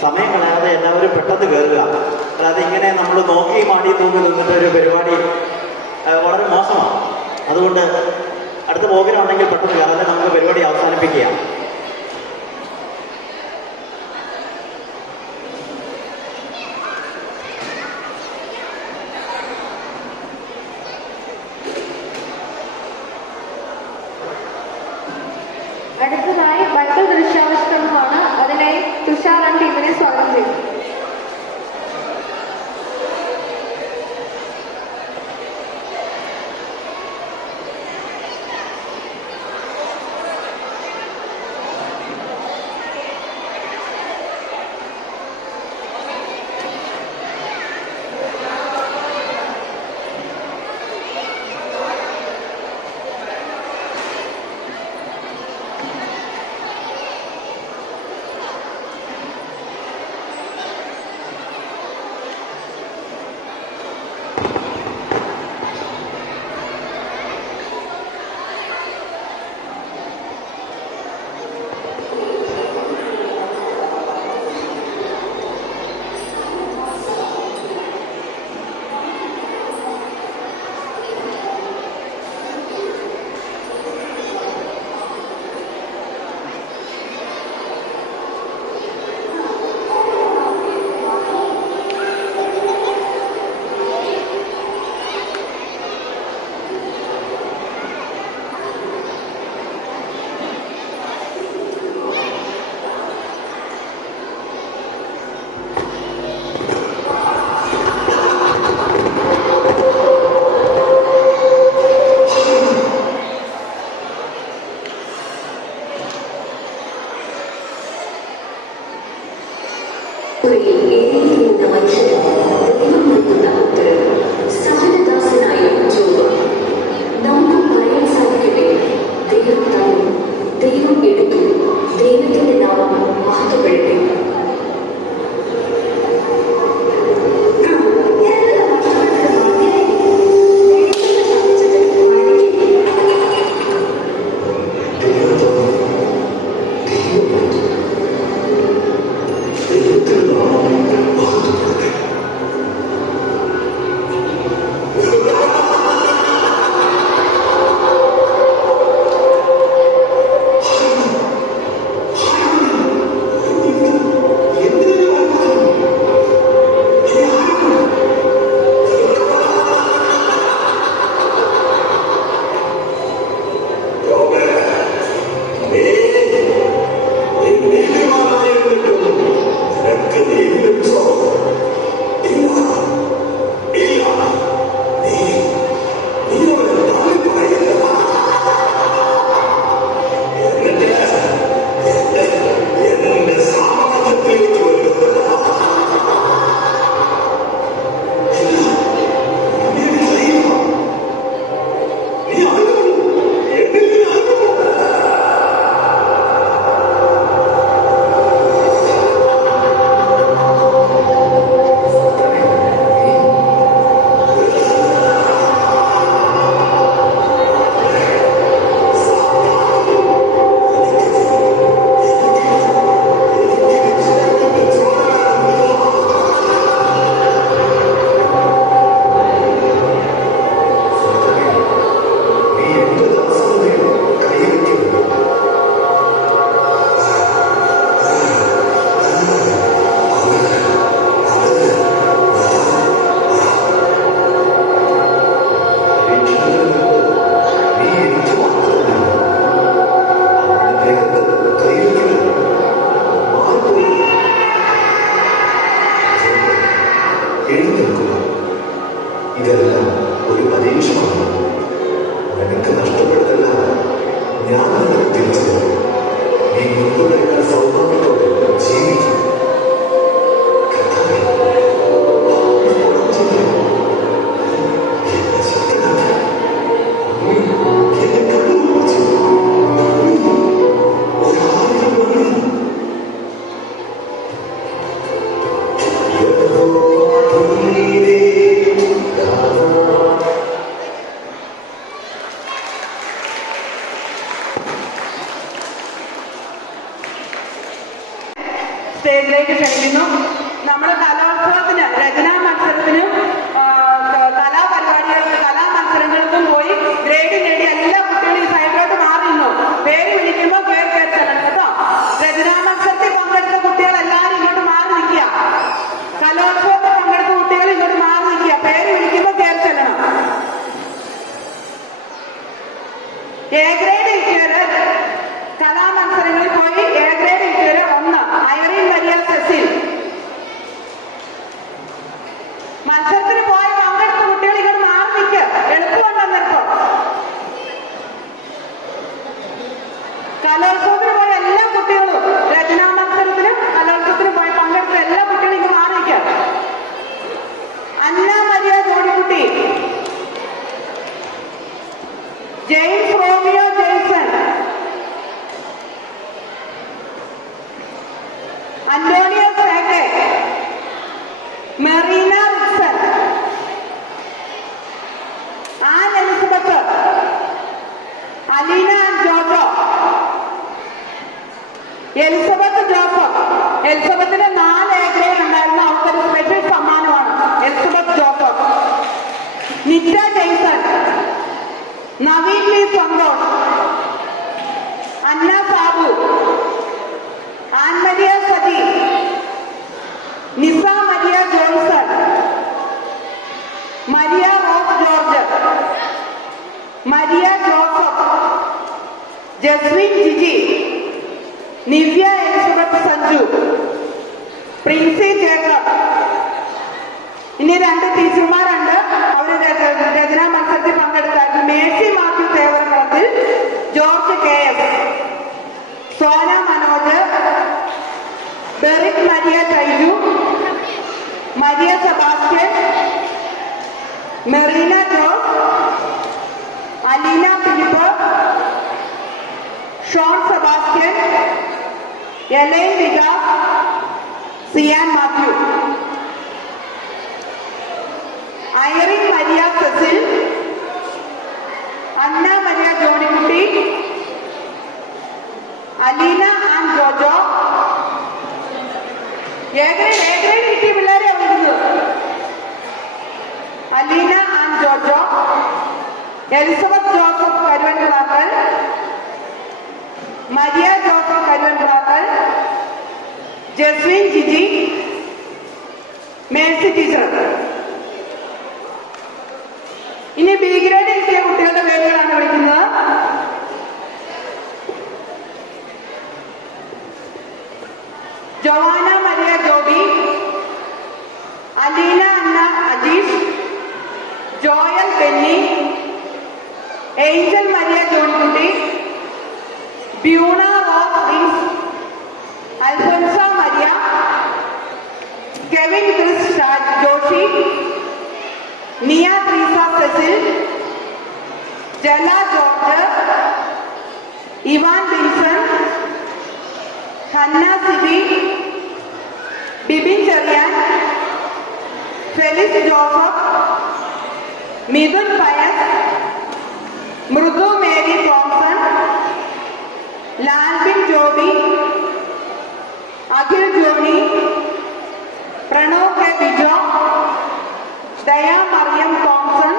സമയം കളയാതെ എല്ലാവരും പെട്ടെന്ന് കയറുക. അതായത് ഇങ്ങനെ നമ്മൾ നോക്കി മാടി തൂങ്ങി നിന്നിട്ട് ഒരു പരിപാടി വളരെ മോശമാണ്. അതുകൊണ്ട് അടുത്ത പ്രോഗ്രാം ഉണ്ടെങ്കിൽ പെട്ടെന്ന് കയറാതെ നമുക്ക് പരിപാടി അവസാനിപ്പിക്കുക. അടുത്തതായി ബൈബിൾ ദൃശ്യാവിഷ്കരണമാണ്. അതിനായി തുഷാർ ടീമിനെ സ്വാഗതം ചെയ്യും. നിമിഷമാണ്. നിനക്ക് നഷ്ടപ്പെട്ടതല്ല, ഞാൻ നിനക്ക് തിരിച്ചു തരും. നീ മുൻപുള്ളതിനാൽ സൗഭാഗ്യത്തോടെ ജീവിക്കും. സ്റ്റേജിലേക്ക് ക്ഷണിക്കുന്നു. നമ്മൾ കലോത്സവത്തിന്, രചനാ മത്സരത്തിനും കലാമത്സരങ്ങൾക്കും പോയി ഗ്രേഡ് നേടി എല്ലാ കുട്ടികളും ഈ സൈഡിലോട്ട് മാറി നിന്നു. പേര് വിളിക്കുമ്പോൾ പേര് ചെല്ലണം കേട്ടോ. രചനാ മത്സരത്തിൽ പങ്കെടുത്ത കുട്ടികൾ എല്ലാവരും ഇങ്ങോട്ട് മാറി നിൽക്കുക. കലോത്സവത്തിൽ പങ്കെടുത്ത കുട്ടികൾ ഇങ്ങോട്ട് മാറി നിൽക്കുക. പേര് വിളിക്കുമ്പോൾ പേര് ചെല്ലണം. എ ഗ്രേഡ് ഇട്ടിയവര് കലാമത്സരങ്ങളിൽ പോയി എ ഗ്രേഡ് ഇട്ടിയവര് 1 ഐറിൻ മരിയ സെസിൽ. മത്സരത്തിന് പോയി പങ്കെടുത്ത കുട്ടികൾ ഇങ്ങോട്ട് മാറി നിൽക്കുക. എളുപ്പമുണ്ടെന്നിപ്പോ കലോത്സവത്തിന് പോയ എല്ലാ കുട്ടികളും, രചനാ മത്സരത്തിനും കലോത്സവത്തിന് പോയി പങ്കെടുത്ത എല്ലാ കുട്ടികളും ഇങ്ങ് മാറി നിൽക്കുക. അന്ന മരിയ ജോണിക്കുട്ടി, ജെയിംസ് റോമിയോ ജെയ്സൺ, അന്റോണിയോ സേക്കെ, മെറീന റിക്സൺ, ആൻ എലിസബത്ത്, അലീന ജോജോ, എലിസബത്ത് ജോസഫ്. എലിസബത്തിന് 4 എ ഗ്രേഡ് ഉണ്ടായിരുന്നു. അവർക്കൊരു സ്പെഷ്യൽ സമ്മാനമാണ്. എലിസബത്ത് ജോസഫ്. നിറ്റ ജെയ്സൺ, നവീൻ വി സന്തോഷ്, അന്ന സാബു, ആൻമരിയ സജി, നിസ മരിയ ജോൺസൺ, മരിയ റോസ് ജോർജ്, മരിയ ജോസഫ്, ജസ്വിൻ ജിജി, നിവ്യ എലിസബത്ത് സഞ്ജു, പ്രിൻസി ജേക്കബ്. ഇനി 2 ടീച്ചർമാരുണ്ട്. അവർ രചനാ മത്സരത്തിൽ പങ്കെടുത്തായിരുന്നു. മേഴ്സി മാത്യു തേവരക്കുളത്തിൽ, George KS, Sona Manoj, Berik Maria ടൈജു, Maria Sebastian, Merina Jose, Aleena Philip, Shon Sebastian, Elaine Vikas, Sian Mathew. Irene Maria Cecil, Anna Maria Johnykutty, Aleena Ann Jojo. A grade കിട്ടിയ പിള്ളേരെ വിളിക്കുന്നത്. അലീന ആൻ ജോജോ, എലിസബത്ത് ജോസഫ് കരുവൻകുളാക്കൽ, മരിയ ജോസഫ് കരുവൻകുളാക്കൽ, ജസ്വിൻ ജിജി, മേഴ്സി ടീച്ചർ. ഇനി ബി ഗ്രേഡ് കിട്ടിയ കുട്ടികളുടെ പേരുകളാണ് വിളിക്കുന്നത്. ജോവാന മരിയ ജോബി, അലീന അന്ന അജീഷ്, ജോയൽ ബെന്നി, ഏഞ്ചൽ മരിയ ജോണിക്കുട്ടി, ബ്യൂണ റോസ് റിങ്സ്, അൽഫോൻസ മരിയ, കെവിൻ ക്രിസ് ജോഷി, നിയ ട്രീസ സെസിൽ, ജല George, Ivan Vinson, Hanna Siby, Bibin Cherian, Felis Joseph, Midhun Pius, Mridu Mary Thomson, Lalbin Joby, Akhil Johny, Pranav K Bijo, Daya Mariyam Thomson,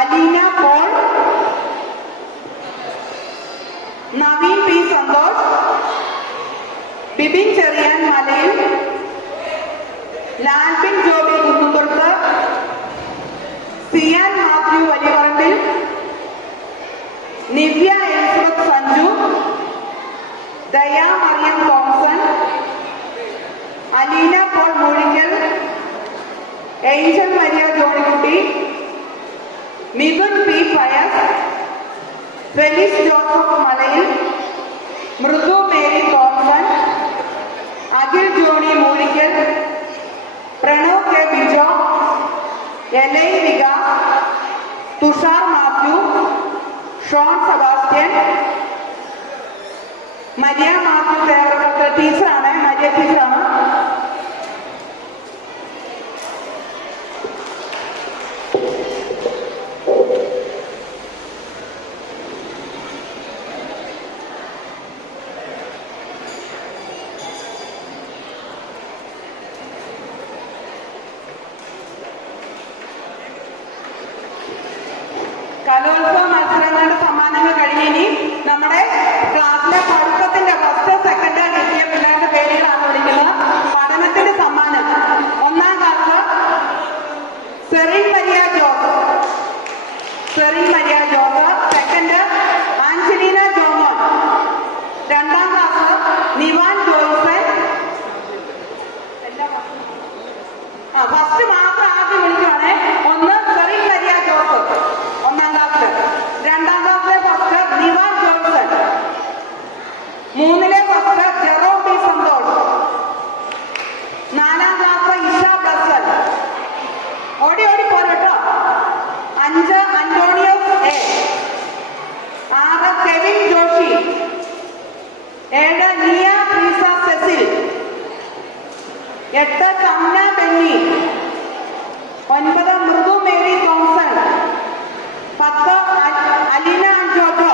Aleena Paul, Naveen P Santhosh, Bibin Cherian Malayil, Lalbin Joby Kunnupurath, Sian Mathew Valiyaparambil, Nivya Elizabeth Sanju, Daya Mariyam Thomson, Aleena Paul Moozhikkal, Angel Maria Johnykutty, Midhun P Pius, Felis Joseph Malayil, Mridu Mary Thomson, Akhil Johny Moolikkal, Pranav K Bijo, Elai Vikas, Thushar Mathew, Sean Sebastian, Maria Mathew ടീച്ചറാണ്, മരിയ ടീച്ചറാണ്. കലോത്സവ മത്സരങ്ങളുടെ സമ്മാനങ്ങൾ കഴിഞ്ഞിനി നമ്മുടെ ക്ലാസ്സിലെ പഠിത്തത്തിന്റെ ഫസ്റ്റ് സെക്കൻഡ് കിട്ടിയ പിള്ളേരുടെ പേരുകളാണ് വിളിക്കുന്നത്. പഠനത്തിന്റെ സമ്മാനം ഒന്നാം class serine Maria Jose, second Angelina Jomon, രണ്ടാം ക്ലാസ് നിവാൻ ജോയ്സൻ. ഫസ്റ്റ് മാത്രം ആദ്യം വിളിക്കുവാണേ. ഒന്ന് സെറിൻ മരിയ ജോസ് ഒന്നാം ക്ലാസ്സില്, രണ്ടാം ക്ലാസ്സിലെ ഫസ്റ്റ് നിവാൻ ജോൺസൺ, മൂന്നിലെ ഫസ്റ്റ് ജെറോം ബി സന്തോഷ്, നാലാം ക്ലാസ് ഇഷ ബ്ലസൻ. ഓടി പോരട്ടോ. 5 അന്റോണിയോസ് എ, 6 കെവിൻ ജോഷി, 7 നിയ ട്രീസ സെസിൽ, 8 തമ്ന ബെന്നി, 9 മൃദു മേരി തോംസൺ, 10 അലീന ജോജോ,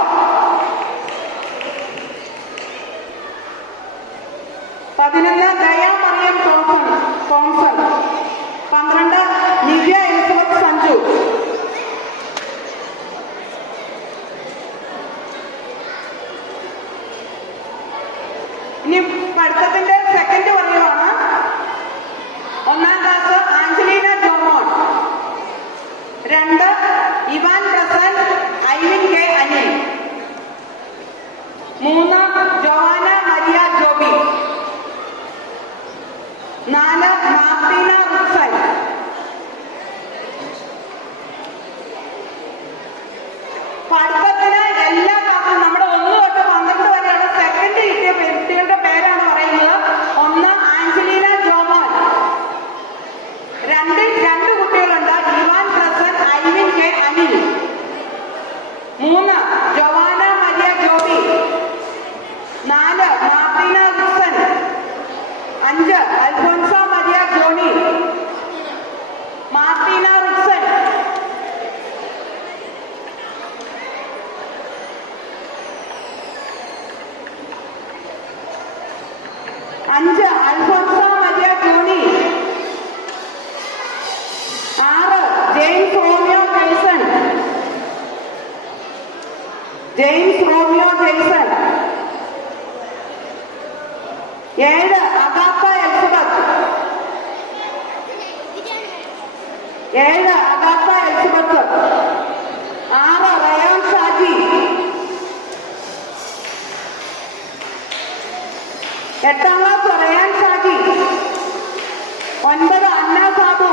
11 ദയ മറിയം തോംസൺ, 12 നിവ്യ എലിസബത്ത് സഞ്ജു. ഇനി പഠിത്തത്തിന്റെ സെക്കൻഡ് പറയുവാണ്. ഒന്നാം ക്ലാസ് ആഞ്ചലീന ജോമോൻ, 2 ഇവാൻ റസൻ ഐവിൻ കെ അനിൽ, 3 ജോവാന മരിയ ജോബി, 4 മാർട്ടീന റുക്സൻ, പഠിത്തത്തിന് എല്ലാ ക്ലാസ്സിലും നമ്മുടെ 1 തൊട്ട് 12 വരെയുള്ള സെക്കൻഡ് കിട്ടിയ വ്യക്തികളുടെ പേരാണ് പറയുന്നത്. 1 ആഞ്ചലീന ജോമോൻ, 2 കുട്ടികളുണ്ട്, ഇവാൻ റസൻ ഐവിൻ കെ അനിൽ, 3 ജോവാന മരിയ ജോബി, 4 മാർട്ടീന റുക്സൻ, 5 അൽഫോൻസ മരിയ ജോണി, മാർട്ടീന റുക്സൻ, 5 അൽഫോൻസ മരിയ ജോണി, 6 ജെയിംസ് റോമിയോ ജെയ്സൺ, 7 അഗാത്ത എലിസബത്ത്, 6 റയാൻ ഷാജി, 8ാം ക്ലാസ് റയാൻ ഷാജി, 9 അന്ന സാബു,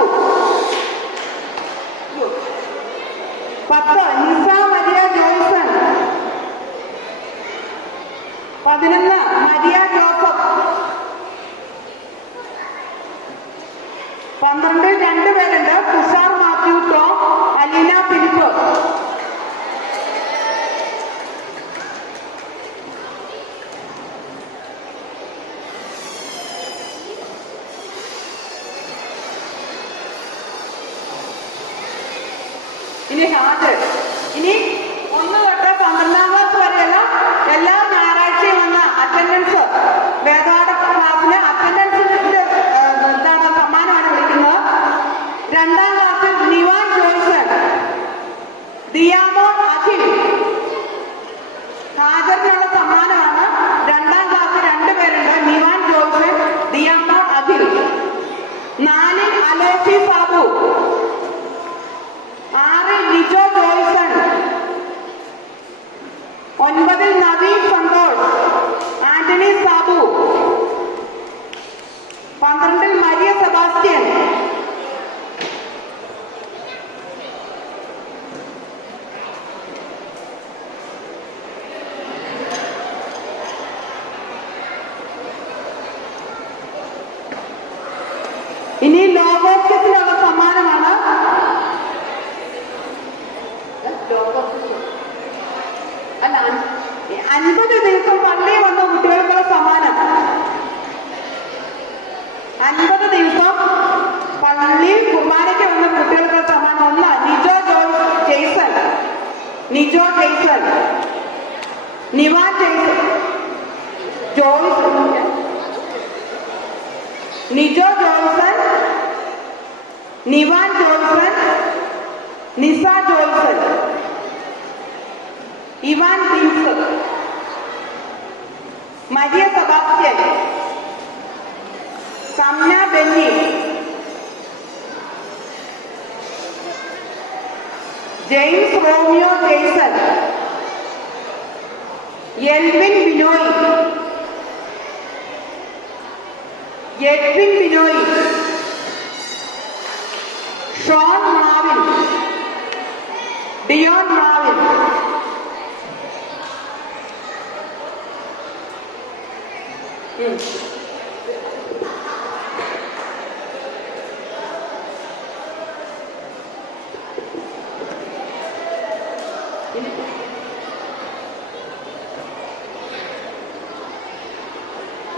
10 നിസ മരിയ ജോയ്സൺ, 11 മരിയ ജോസഫ്, 12 2 പേരുണ്ട്, തുഷാർ മാത്യു ടോം, അലീന ഫിലിപ്പ്. ഇനി ഹാജർ. ഇനി 1 തൊട്ട് 12ാം ക്ലാസ് വരെയുള്ള എല്ലാ ഞായറാഴ്ചയും വന്ന അറ്റൻഡൻസ് വേദപാഠ ക്ലാസ്സിന് അറ്റൻഡൻസിന്റെ സമ്മാനമാണ് വിളിക്കുന്നത്. 2ാം ക്ലാസ്സിൽ നിവാൻ ജോയ്സൺ, ദിയാമോൻ അഖിൽ. ഹാജറിനുള്ള സമ്മാനമാണ്. 2ാം ക്ലാസ്സിൽ 2 പേരുണ്ട്, നിവാൻ ജോയ്സൺ, ദിയാമോൻ അഖിൽ. 4 അലോഷി സാബു, 6 ലിജോ ജോയ്സൺ, 9 നവീൻ സന്തോഷ്, ആന്റണി സാബു, 12 മരിയ സെബാസ്റ്റ്യൻ, 50 ദിവസം പള്ളിയിൽ വന്ന കുട്ടികൾക്കുള്ള സമ്മാനം. 50 ദിവസം പള്ളിയിൽ കുർബാനയ്ക്ക് വന്ന കുട്ടികൾക്കുള്ള സമ്മാനം. ഒന്ന് നിജോ ജെയ്സൺ, നിവാൻ നിജോ ജോയ്സൺ, നിവാൻ ജോയ്സൺ, നിസ ജോയ്സൺ, ഇവാൻ പ്രിൻസ്, മരിയ സെബാസ്റ്റ്യൻ, സംന ബെന്നി, ജെയിംസ് റോമിയോ ജെയ്സൺ, എൽവിൻ ബിനോയ്, എഡ്വിൻ ബിനോയ്, ഷോൺ മാവിൻ, ഡിയോൺ മാവിൻ,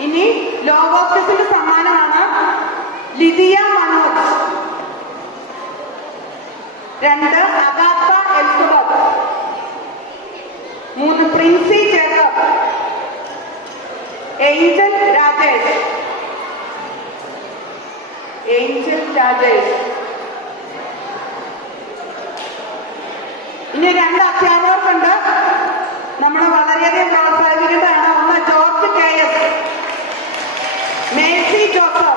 ഇനി ലോകോക്ടസിന്റെ സമ്മാനമാണ് ലിദിയ മനോജ്. 2 അഗാത്ത എലിസബത്ത്, 3 പ്രിൻസി ജേക്കബ്, ഏഞ്ചൽ രാജേഷ്. ഇനി 2 അധ്യാപകർക്കുണ്ട്. നമ്മൾ വളരെയധികം പ്രോത്സാഹിപ്പിക്കേണ്ടതാണ്. ഒന്ന് ജോർജ് KS, മേഴ്സി ജോസഫ്.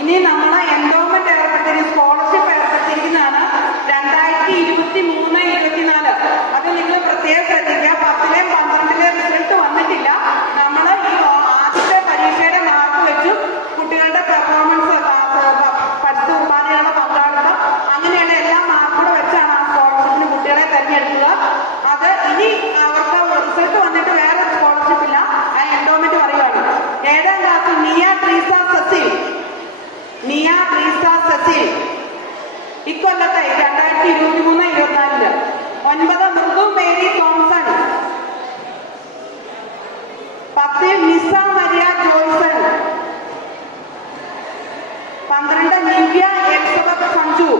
ഇനി നമ്മൾ എൻഡോമെന്റ് ഏർപ്പെട്ടിരിക്കുന്ന സ്കോളർഷിപ്പ് ഏർപ്പെട്ടിരിക്കുന്നതാണ് 2023-24. അത് നിങ്ങൾ പ്രത്യേകം ശ്രദ്ധിക്കുക. 10ലെയും 12ലെയും റിസൾട്ട് വന്നിട്ടില്ല. നമ്മൾ ഈ ആദ്യത്തെ പരീക്ഷയുടെ മാർക്ക് വെച്ചും കുട്ടികളുടെ പെർഫോമൻസ്, പഠിത്ത കുർബാനയുടെ പങ്കാളിത്തം, അങ്ങനെയുള്ള എല്ലാ മാർക്കുകൾ വെച്ചാണ് ആ സ്കോളർഷിപ്പിന് കുട്ടികളെ തെരഞ്ഞെടുക്കുക. അത് ഇനി അവർക്ക് റിസൾട്ട് വന്നിട്ട് വേറെ സ്കോളർഷിപ്പ് ഇല്ല. ആ എൻഡോമെന്റ് പറയുകയാണ്. 7ാം ക്ലാസ് നിയ ട്രീസ സസിൽ ഇക്കൊല്ലത്തെ 2023-24. 9 മൃദു മേരി തോംസൺ. 10 നിസ മരിയ ജോയ്സൺ. 12 നിവ്യ എലിസബത്ത് സഞ്ജു.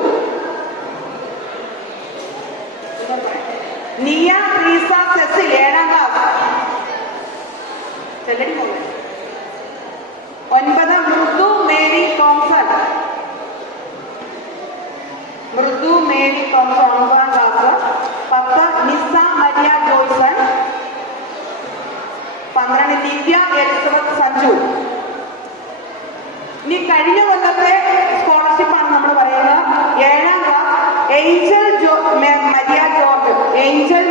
നിയ ട്രീസ സെസിൽ 7ാം ക്ലാസ്. 9 മൃദു മേരി തോംസൺ. 9ാം ക്ലാസ്. 10 നിസ മരിയ ജോയ്സൺ. 12 ദിവ്യ എലിസബത്ത് സഞ്ജു. ഇനി കഴിഞ്ഞ കൊല്ലത്തെ സ്കോളർഷിപ്പാണ് നമ്മൾ പറയുന്നത്. 7ാം ക്ലാസ് ഏഞ്ചൽ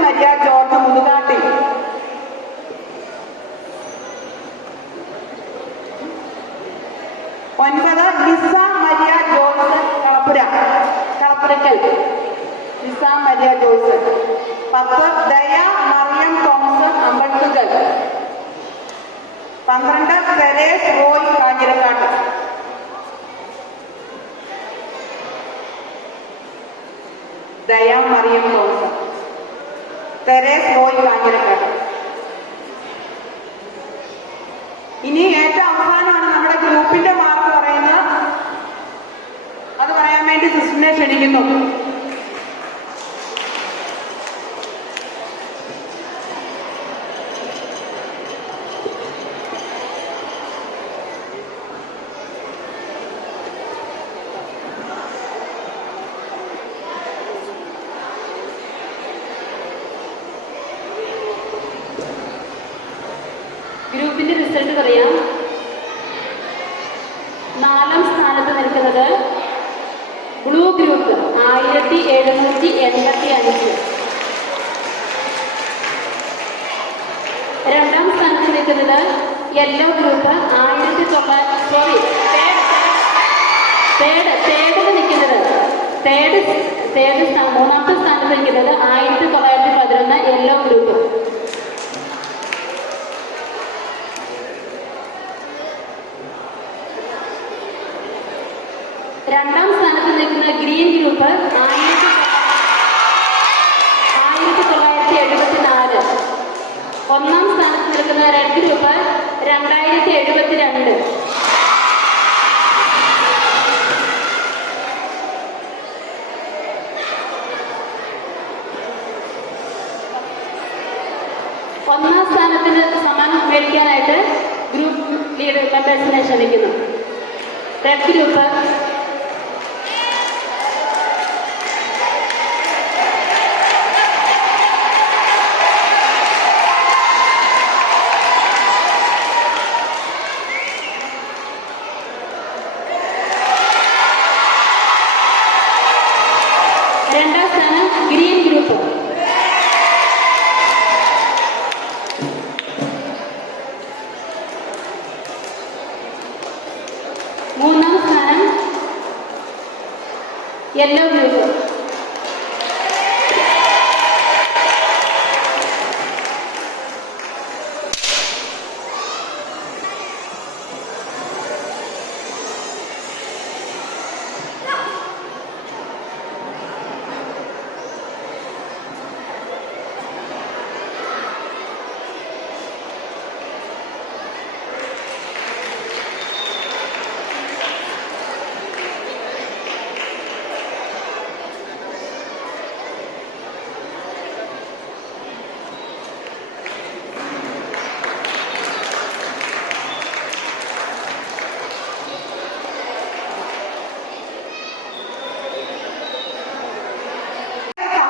മരിയ ജോർജ് മുതുകാട്ടി. 9 നിസ മരിയ ജോർജ് കളപ്പുരക്കൽ. നിസ മരിയ ജോയ്സൺ. 10 ദയ മറിയം തോമസ് അമ്പട്ടുകൽ. 12 തെരേസ് റോയ് കാഞ്ഞിരക്കാട്ട്. ദയ മറിയം തോമസ്, തെരേസ് റോയ് കാഞ്ഞിരക്കാട്ട്. ഇനി ഏറ്റവും അവസാനമാണ് നമ്മുടെ ഗ്രൂപ്പിന്റെ മാർക്ക് പറയുന്നത്. അത് പറയാൻ വേണ്ടി സിസ്റ്ററിനെ ക്ഷണിക്കുന്നു. ഗ്രൂപ്പിന്റെ റിസൾട്ട് പറയാം. 4ാം സ്ഥാനത്ത് നിൽക്കുന്നത് ബ്ലൂ ഗ്രൂപ്പ് 1785. 2ാം സ്ഥാനത്ത് നിൽക്കുന്നത് യെല്ലോ ഗ്രൂപ്പ് 1900 തേർഡിൽ നിൽക്കുന്നത് മൂന്നാമത്തെ സ്ഥാനത്ത് നിൽക്കുന്നത് 1911 യെല്ലോ ഗ്രൂപ്പ്. രണ്ടാം സ്ഥാനത്ത് നിൽക്കുന്ന ഗ്രീൻ ഗ്രൂപ്പ് 1974. ഒന്നാം സ്ഥാനത്ത് നിൽക്കുന്ന റെഡ് ഗ്രൂപ്പ് 2072. ഒന്നാം സ്ഥാനത്തിന് സമ്മാനം മേടിക്കാനായിട്ട് ഗ്രൂപ്പ് ലീഡർ മെമ്പേഴ്സിനെ ക്ഷണിക്കുന്നു. റെഡ് ഗ്രൂപ്പ് രണ്ടാം സ്ഥാനം ഗ്രീൻ ഗ്രൂപ്പ്. മൂന്നാം സ്ഥാനം യെല്ലോ ഗ്രൂപ്പ്.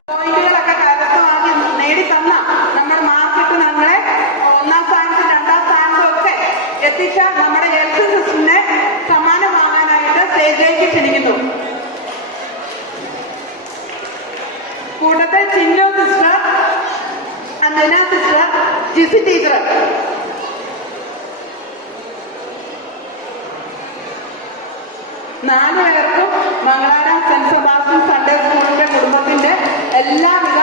പോയിന്റുകളൊക്കെ കരസ്ഥമാക്കി നേടിത്തന്ന നമ്മുടെ മാർക്കിട്ട് നമ്മളെ ഒന്നാം സ്ഥാനത്തും രണ്ടാം സ്ഥാനത്തും ഒക്കെ എത്തിച്ച നമ്മുടെ ഹെൽത്ത് സിസ്റ്ററിനെ സമ്മാനം വാങ്ങാനായിട്ട് സ്റ്റേജിലേക്ക് ക്ഷണിക്കുന്നു. കൂട്ടത്തിൽ Chinnu sister, Anjana sister, Jisi teacher. നാല് പേർക്കും മംഗളാരം സെന്റ് സെബാസ്റ്റ്യൻ സൺഡേ സ്കൂളിന്റെ കുടുംബത്തിന്റെ എല്ലാവിധ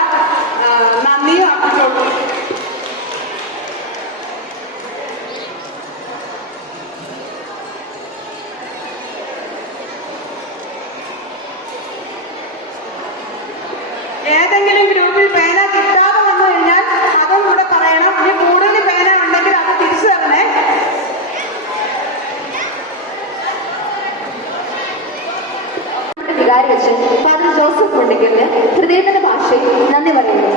നന്ദിയും അർപ്പിച്ചോളൂ. ഏതെങ്കിലും ഗ്രൂപ്പിൽ പേന കിട്ടാതെ വന്നു കഴിഞ്ഞാൽ അതും കൂടെ പറയണം. ഇനി കൂടുതൽ പേന ഉണ്ടെങ്കിൽ അത് തിരിച്ചു തരണേ. വികാരി അച്ഛൻ ഫാദർ ജോസഫ് മുണ്ടയ്ക്കലിന് ഹൃദയത്തിന്റെ ഭാഷയിൽ നന്ദി പറയുന്നു.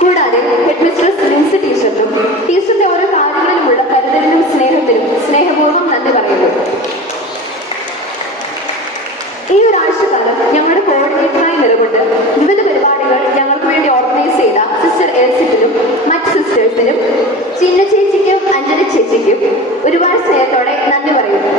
കൂടാതെ ഹെഡ് മിസ്ട്രസ് ലിൻസി ടീച്ചറിനും ടീച്ചറിന്റെ ഓരോ കാര്യങ്ങളിലുമുള്ള കരുതലിനും സ്നേഹത്തിനും സ്നേഹപൂർവ്വം നന്ദി പറയുന്നു. ഈ ഒരാഴ്ചക്കാലം ഞങ്ങളുടെ കോർഡിനേറ്ററായി നിലകൊണ്ട് വിവിധ പരിപാടികൾ ഞങ്ങൾക്ക് വേണ്ടി ഓർഗനൈസ് ചെയ്ത സിസ്റ്റർ എൽസിറ്റിനും മറ്റ് സിസ്റ്റേഴ്സിനും ചിന്ന ചേച്ചിക്കും അഞ്ജന ചേച്ചിക്കും ഒരുപാട് സ്നേഹത്തോടെ നന്ദി പറയുന്നു.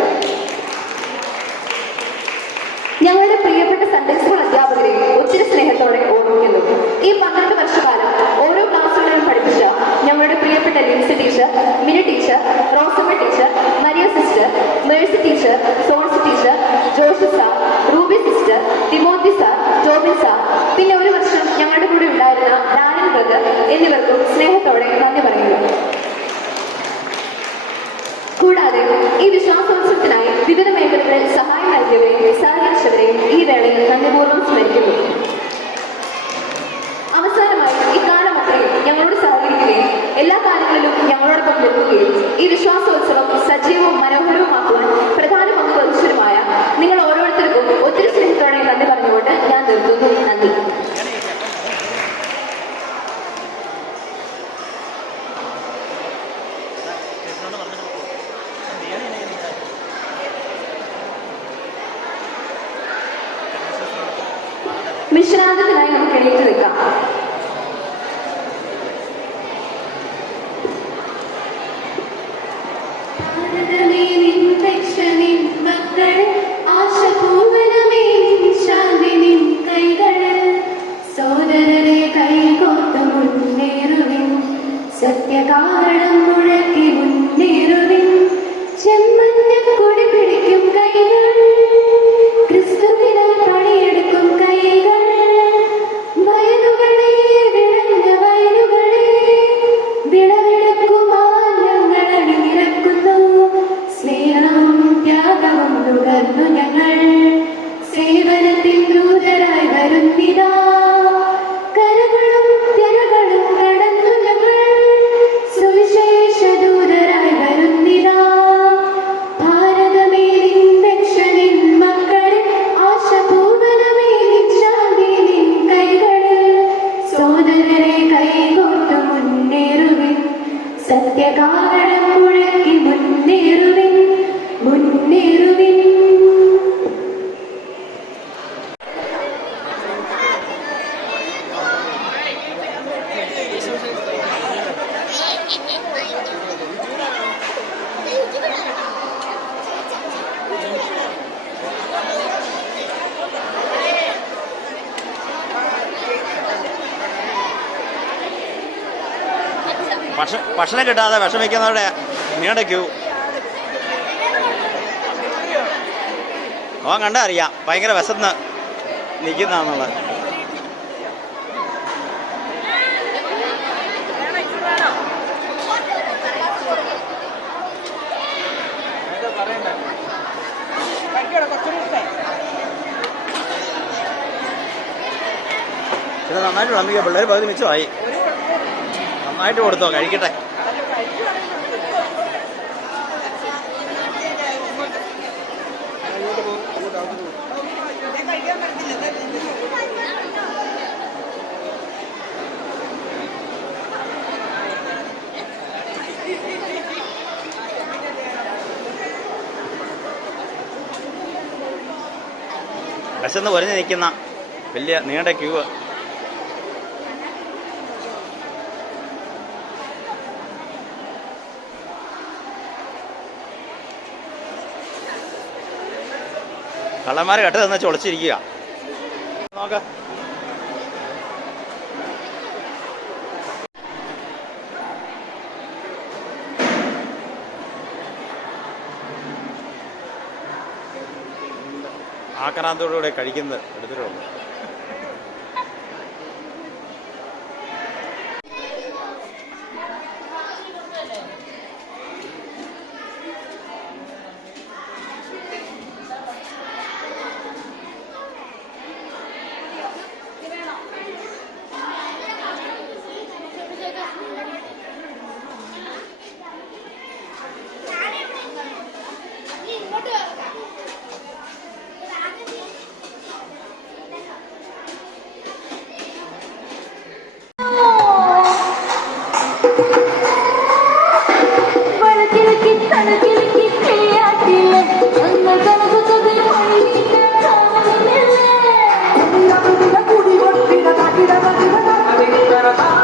ഞങ്ങളുടെ പ്രിയപ്പെട്ട സൺഡേ സ്കൂൾ അധ്യാപകരെയും ഒത്തിരി സ്നേഹത്തോടെ ഓർമ്മിക്കുന്നു. ഈ 12 വർഷക്കാലം ഓരോ ക്ലാസ്സുകളിലും പഠിപ്പിച്ച ഞങ്ങളുടെ പ്രിയപ്പെട്ട Lincy teacher, Mini teacher, Rosamma teacher, Maria sister, Mercy teacher, Sonsy teacher, Joshy sir, Ruby sister, Timothy sir, Jobin sir, പിന്നെ ഒരു വർഷം ഞങ്ങളുടെ കൂടെ ഉണ്ടായിരുന്ന ഡാനൻ ബ്രദർ എന്നിവർക്കും സ്നേഹത്തോടെ നന്ദി പറയുന്നു. കൂടാതെ ഈ വിശ്വാസോത്സവത്തിനായി വിവിധ മേഖലകളിൽ സഹായം നൽകിയവരെയും സഹകരിച്ചവരെയും ഈ വേളയിൽ നന്ദിപൂർവ്വം സ്മരിക്കുന്നു. അവസാനമായി ഇക്കാലം അത്രയും ഞങ്ങളോട് സഹകരിക്കുകയും എല്ലാ കാര്യങ്ങളിലും ഞങ്ങളോടൊപ്പം നിൽക്കുകയും ഈ വിശ്വാസോത്സവം സജീവവും മനോഹരവുമാക്കുവാൻ പ്രധാന പങ്ക് വഹിച്ചവരുമായ നിങ്ങൾ ഓരോരുത്തർക്കും ഒത്തിരി സ്നേഹത്തോടെ നന്ദി പറഞ്ഞുകൊണ്ട് ഞാൻ നിർത്തുന്നു. നന്ദി. വിശ്രാന്തത്തിനായി നമുക്ക് എണീറ്റ് നിൽക്കാം. ആശ പൂവനമേ ശാന്തി നിൻ കൈകൾ സത്യകാരണം മുഴക്കി മുന്നേറുവിൻ മുന്നേറുവിൻ. ഭക്ഷണം കിട്ടാതെ വിഷമിക്കുന്നവരുടെ നീണ്ട ക്യൂ. അവൻ കണ്ടാ അറിയാം ഭയങ്കര വിശന്ന് നിൽക്കുന്നതാണെന്നുള്ളത്. ഇത് നന്നായിട്ട് വിളമ്പിക്കുക. പിള്ളേർ പകുതി മിച്ചമായി. നന്നായിട്ട് കൊടുത്തോ, കഴിക്കട്ടെ. വിശന്ന് പൊരിഞ്ഞ് നിൽക്കുന്ന വലിയ നീണ്ട ക്യൂ. കള്ളന്മാർ കെട്ട് തന്നെ ചൊളിച്ചിരിക്കുക. നോക്ക ആക്രാന്തത്തോടുകൂടെ കഴിക്കുന്നത് എടുത്തിട്ടുണ്ട്. ിട